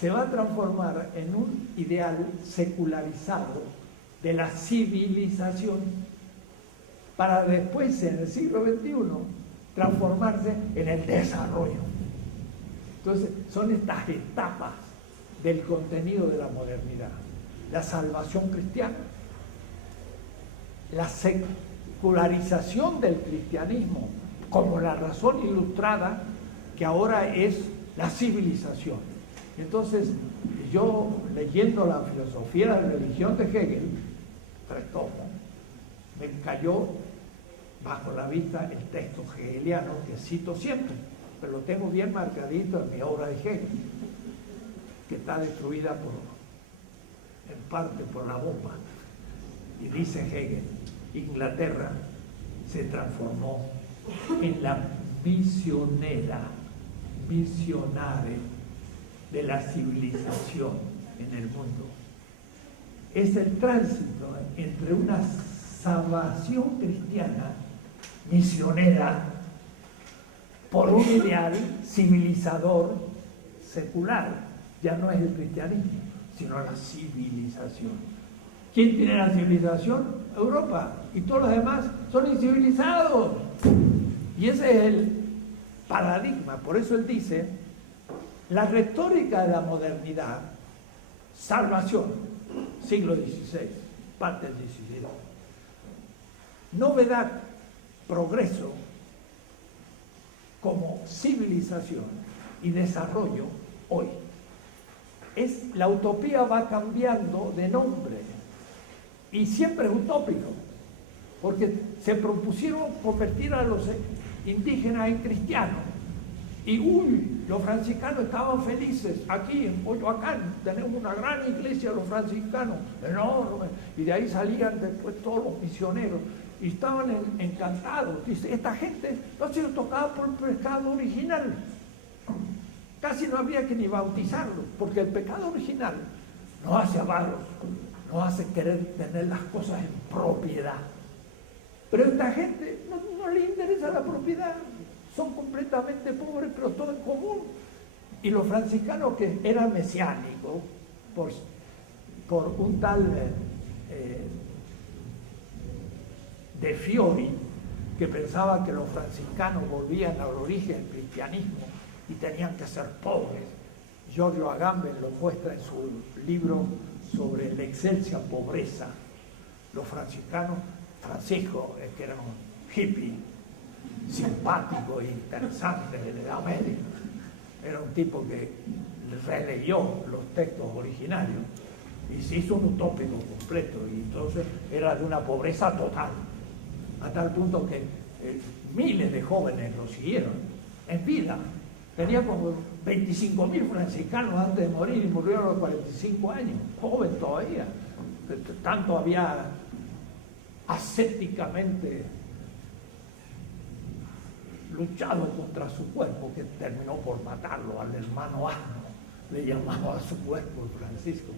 se va a transformar en un ideal secularizado de la civilización para después, en el siglo XXI, transformarse en el desarrollo. Entonces, son estas etapas del contenido de la modernidad. La salvación cristiana, la secularización del cristianismo como la razón ilustrada, que ahora es la civilización. Entonces, yo leyendo la filosofía de la religión de Hegel, 3 tomos, me cayó bajo la vista el texto hegeliano que cito siempre, pero lo tengo bien marcadito en mi obra de Hegel, que está destruida en parte por la bomba. Y dice Hegel, Inglaterra se transformó en la visionare de la civilización en el mundo. Es el tránsito entre una salvación cristiana misionera por un ideal civilizador secular. Ya no es el cristianismo, sino la civilización. ¿Quién tiene la civilización? Europa. Y todos los demás son incivilizados. Y ese es el paradigma. Por eso él dice, la retórica de la modernidad, salvación, siglo XVI, parte del XVII, novedad, progreso, como civilización y desarrollo hoy. La utopía va cambiando de nombre y siempre es utópico, porque se propusieron convertir a los indígenas en cristianos y los franciscanos estaban felices. Aquí en Coyoacán tenemos una gran iglesia de los franciscanos, enorme, y de ahí salían después todos los misioneros y estaban encantados. Dice, esta gente no ha sido tocada por el pecado original. Casi no había que ni bautizarlos, porque el pecado original nos hace avaros, nos hace querer tener las cosas en propiedad. Pero a esta gente no le interesa la propiedad, son completamente pobres, pero todo en común. Y los franciscanos, que eran mesiánicos, por un tal de Fiori, que pensaba que los franciscanos volvían al origen del cristianismo y tenían que ser pobres. Giorgio Agamben lo muestra en su libro sobre la excelsa pobreza. Los franciscanos, Francisco, que era un hippie, simpático e interesante de la Edad Media, era un tipo que releyó los textos originarios y se hizo un utópico completo, y entonces era de una pobreza total, a tal punto que miles de jóvenes lo siguieron en vida. Tenía como 25.000 franciscanos antes de morir y murió a los 45 años, joven todavía. Tanto había ascéticamente luchado contra su cuerpo que terminó por matarlo al hermano asno, le llamaba a su cuerpo Francisco.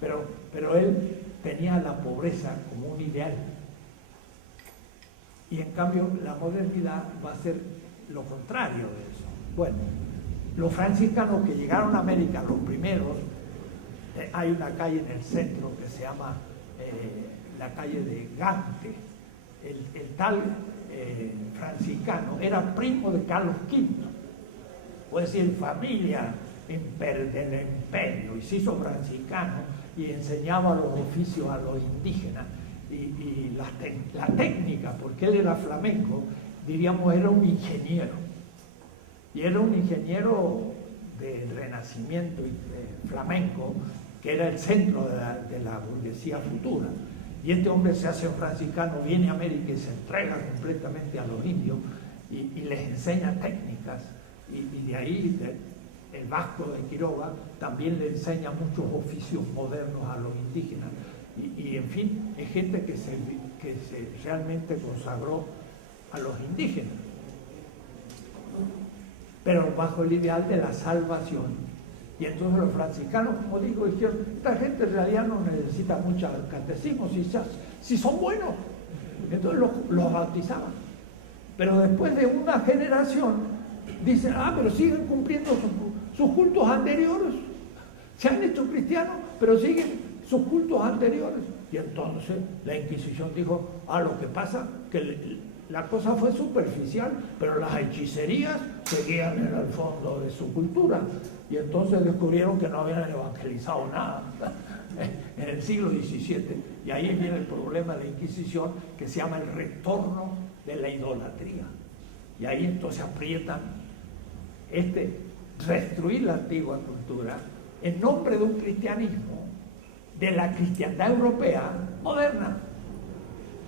Pero él tenía la pobreza como un ideal. Y en cambio la modernidad va a ser lo contrario de eso. Bueno, los franciscanos que llegaron a América, los primeros, hay una calle en el centro que se llama la calle de Gante. El tal franciscano era primo de Carlos V, puede decir familia del imperio, y se hizo franciscano y enseñaba los oficios a los indígenas y la técnica, porque él era flamenco, diríamos, era un ingeniero. Y era un ingeniero del Renacimiento flamenco, que era el centro de la burguesía futura. Y este hombre se hace un franciscano, viene a América y se entrega completamente a los indios y les enseña técnicas. Y de ahí el Vasco de Quiroga también le enseña muchos oficios modernos a los indígenas. Y en fin, es gente que se realmente consagró a los indígenas, pero bajo el ideal de la salvación. Y entonces los franciscanos, como digo, dijeron, esta gente en realidad no necesita mucho catecismo, si son buenos. Entonces los bautizaban. Pero después de una generación, dicen, pero siguen cumpliendo sus cultos anteriores. Se han hecho cristianos, pero siguen sus cultos anteriores. Y entonces la Inquisición dijo, lo que pasa que la cosa fue superficial, pero las hechicerías seguían en el fondo de su cultura. Y entonces descubrieron que no habían evangelizado nada en el siglo XVII. Y ahí viene el problema de la Inquisición, que se llama el retorno de la idolatría. Y ahí entonces aprietan destruir la antigua cultura en nombre de un cristianismo, de la cristiandad europea moderna.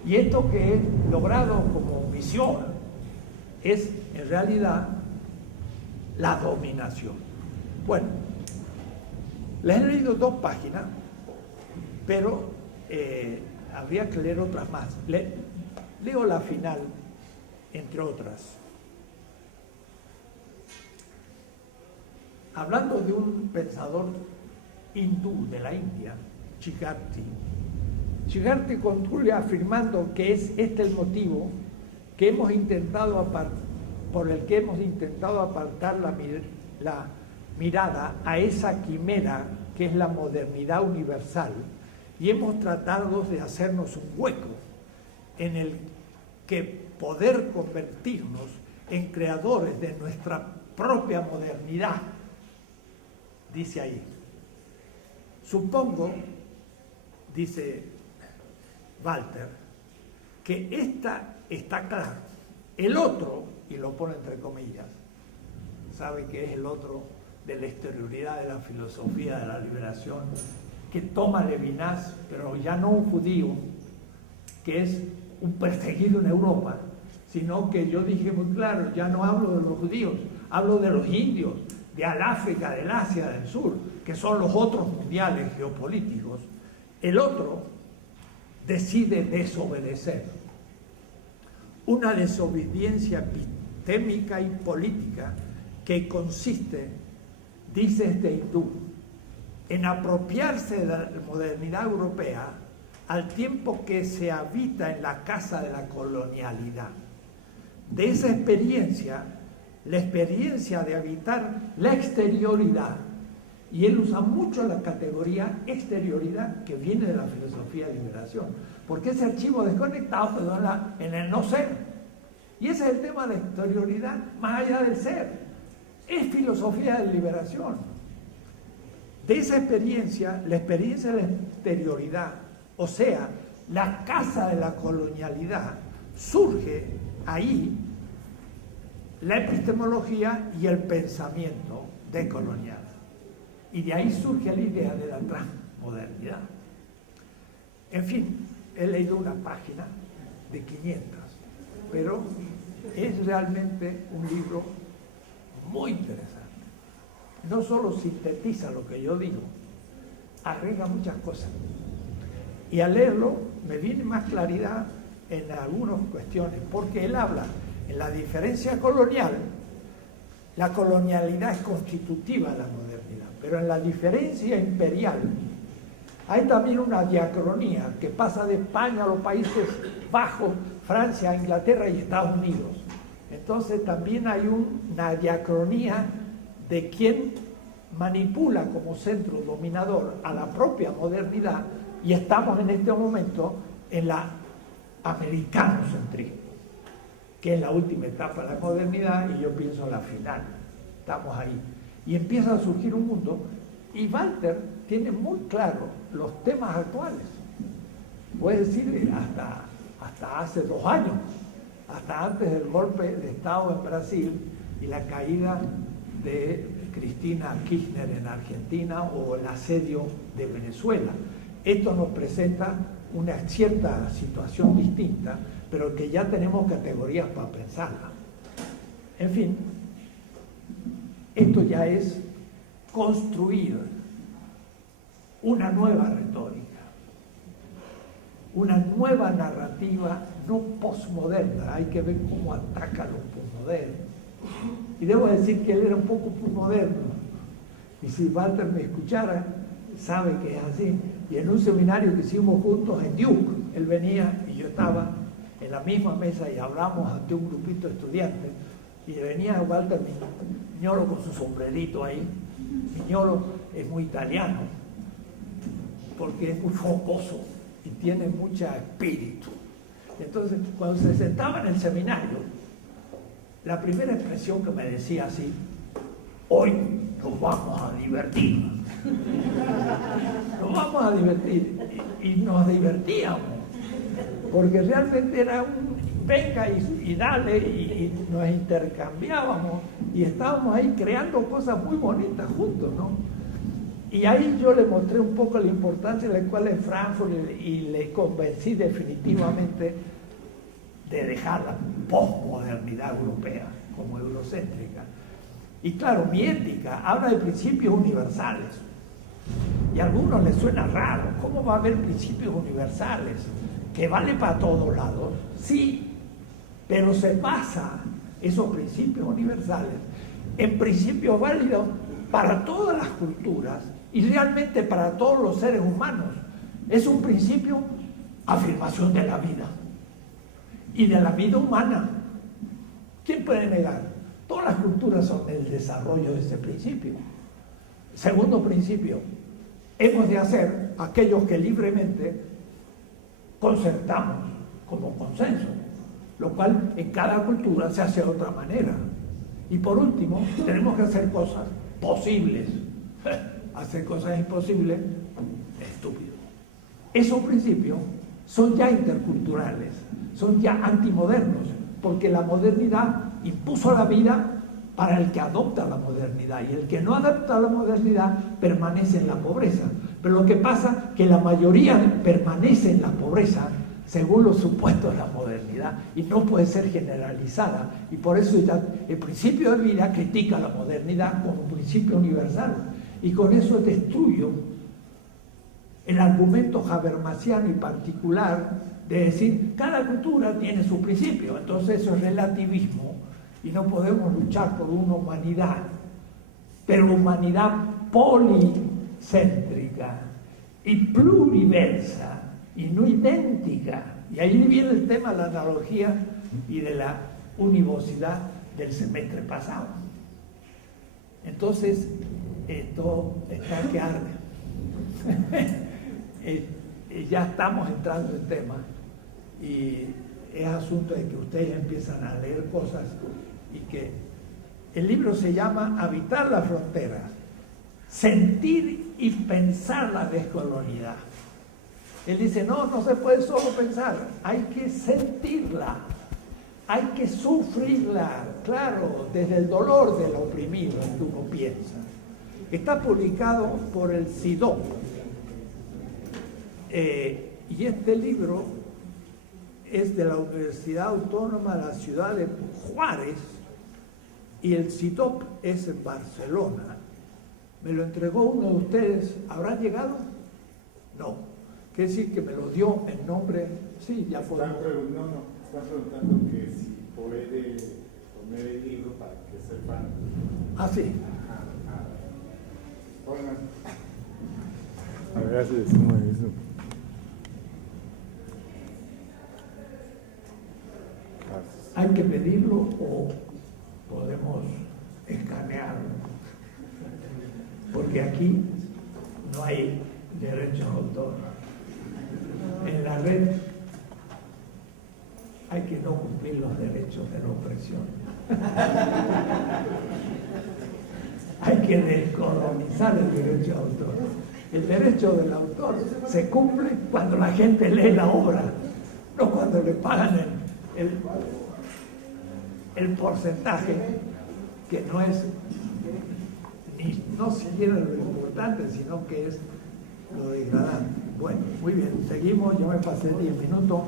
Y esto que he logrado como misión es en realidad la dominación. Bueno, les he leído 2 páginas, pero habría que leer otras más. Leo la final, entre otras. hablando de un pensador hindú de la India, Shigarty concluye afirmando que es este el motivo que hemos intentado por el que hemos intentado apartar la mirada a esa quimera que es la modernidad universal, y hemos tratado de hacernos un hueco en el que poder convertirnos en creadores de nuestra propia modernidad, dice ahí. Supongo, dice Walter, que esta está clara. El otro, y lo pone entre comillas, sabe que es el otro de la exterioridad de la filosofía de la liberación, que toma Levinas, pero ya no un judío, que es un perseguido en Europa, sino que yo dije muy claro, ya no hablo de los judíos, hablo de los indios, de África, del Asia del Sur, que son los otros mundiales geopolíticos. El otro decide desobedecer. Una desobediencia epistémica y política que consiste, dice este hindú, en apropiarse de la modernidad europea al tiempo que se habita en la casa de la colonialidad. De esa experiencia, la experiencia de habitar la exterioridad, y él usa mucho la categoría exterioridad que viene de la filosofía de liberación, porque ese archivo desconectado quedó en el no ser, y ese es el tema de la exterioridad más allá del ser, es filosofía de liberación. De esa experiencia, la experiencia de la exterioridad, o sea, la casa de la colonialidad, surge ahí la epistemología y el pensamiento decolonial. Y de ahí surge la idea de la transmodernidad. En fin, he leído una página de 500, pero es realmente un libro muy interesante. No solo sintetiza lo que yo digo, agrega muchas cosas. Y al leerlo me viene más claridad en algunas cuestiones, porque él habla en la diferencia colonial. La colonialidad es constitutiva de la modernidad, pero en la diferencia imperial hay también una diacronía que pasa de España a los Países Bajos, Francia, Inglaterra y Estados Unidos. Entonces también hay una diacronía de quien manipula como centro dominador a la propia modernidad, y estamos en este momento en la americanocentrismo, que es la última etapa de la modernidad, y yo pienso en la final. Estamos ahí. Y empieza a surgir un mundo, y Walter tiene muy claro los temas actuales. Puede decir hasta hace 2 años, hasta antes del golpe de Estado en Brasil y la caída de Cristina Kirchner en Argentina o el asedio de Venezuela. Esto nos presenta una cierta situación distinta, pero que ya tenemos categorías para pensarla. En fin, esto ya es construir una nueva retórica, una nueva narrativa no postmoderna. Hay que ver cómo ataca lo postmoderno. Y debo decir que él era un poco postmoderno. Y si Walter me escuchara, sabe que es así. Y en un seminario que hicimos juntos en Duke, él venía y yo estaba en la misma mesa y hablamos ante un grupito de estudiantes, y venía Walter Mignolo con su sombrerito ahí. Mignolo es muy italiano, porque es muy focoso y tiene mucho espíritu. Entonces, cuando se sentaba en el seminario, la primera expresión que me decía así: hoy nos vamos a divertir. Nos vamos a divertir. Y nos divertíamos, porque realmente era un venga y dale, y nos intercambiábamos, y estábamos ahí creando cosas muy bonitas juntos, ¿no? Y ahí yo le mostré un poco la importancia de la escuela de Frankfurt y le convencí definitivamente de dejar la posmodernidad europea como eurocéntrica. Y claro, mi ética habla de principios universales. Y a algunos les suena raro. ¿Cómo va a haber principios universales? ¿Que vale para todos lados? Sí, pero se basa esos principios universales en principios válidos para todas las culturas y realmente para todos los seres humanos. Es un principio, afirmación de la vida y de la vida humana. ¿Quién puede negar? Todas las culturas son el desarrollo de ese principio. Segundo principio, hemos de hacer aquellos que libremente concertamos como consenso, lo cual en cada cultura se hace de otra manera. Y por último, tenemos que hacer cosas posibles. Hacer cosas imposibles, estúpido. Esos principios son ya interculturales, son ya antimodernos, porque la modernidad impuso la vida para el que adopta la modernidad, y el que no adopta la modernidad permanece en la pobreza. Pero lo que pasa es que la mayoría permanece en la pobreza según los supuestos de la modernidad, y no puede ser generalizada, y por eso ya el principio de vida critica la modernidad como principio universal, y con eso destruyo el argumento habermasiano y particular de decir cada cultura tiene su principio. Entonces eso es relativismo y no podemos luchar por una humanidad, pero humanidad policéntrica y pluriversa y no idéntica. Y ahí viene el tema de la analogía y de la univocidad del semestre pasado. Entonces, esto está que arde. Ya estamos entrando en tema y es asunto de que ustedes empiezan a leer cosas, y que el libro se llama Habitar las fronteras, sentir y pensar la descolonialidad. Él dice, no se puede solo pensar, hay que sentirla, hay que sufrirla, claro, desde el dolor del oprimido que uno piensa. Está publicado por el CIDOP, y este libro es de la Universidad Autónoma de la Ciudad de Juárez, y el CIDOP es en Barcelona. Me lo entregó uno de ustedes. ¿Habrán llegado? No. Quiere decir que me lo dio en nombre. Sí, ya podemos. Están preguntando que si puede poner el libro para que sepan. Ah, sí. A ver si decimos eso. ¿Hay que pedirlo o podemos escanearlo? Porque aquí no hay derechos de autor. En la red hay que no cumplir los derechos de la opresión. Hay que descolonizar el derecho de autor. El derecho del autor se cumple cuando la gente lee la obra, no cuando le pagan el porcentaje, que no es no siquiera lo importante, sino que es lo degradante. Bueno, muy bien, seguimos. Yo me pasé 10 minutos,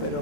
pero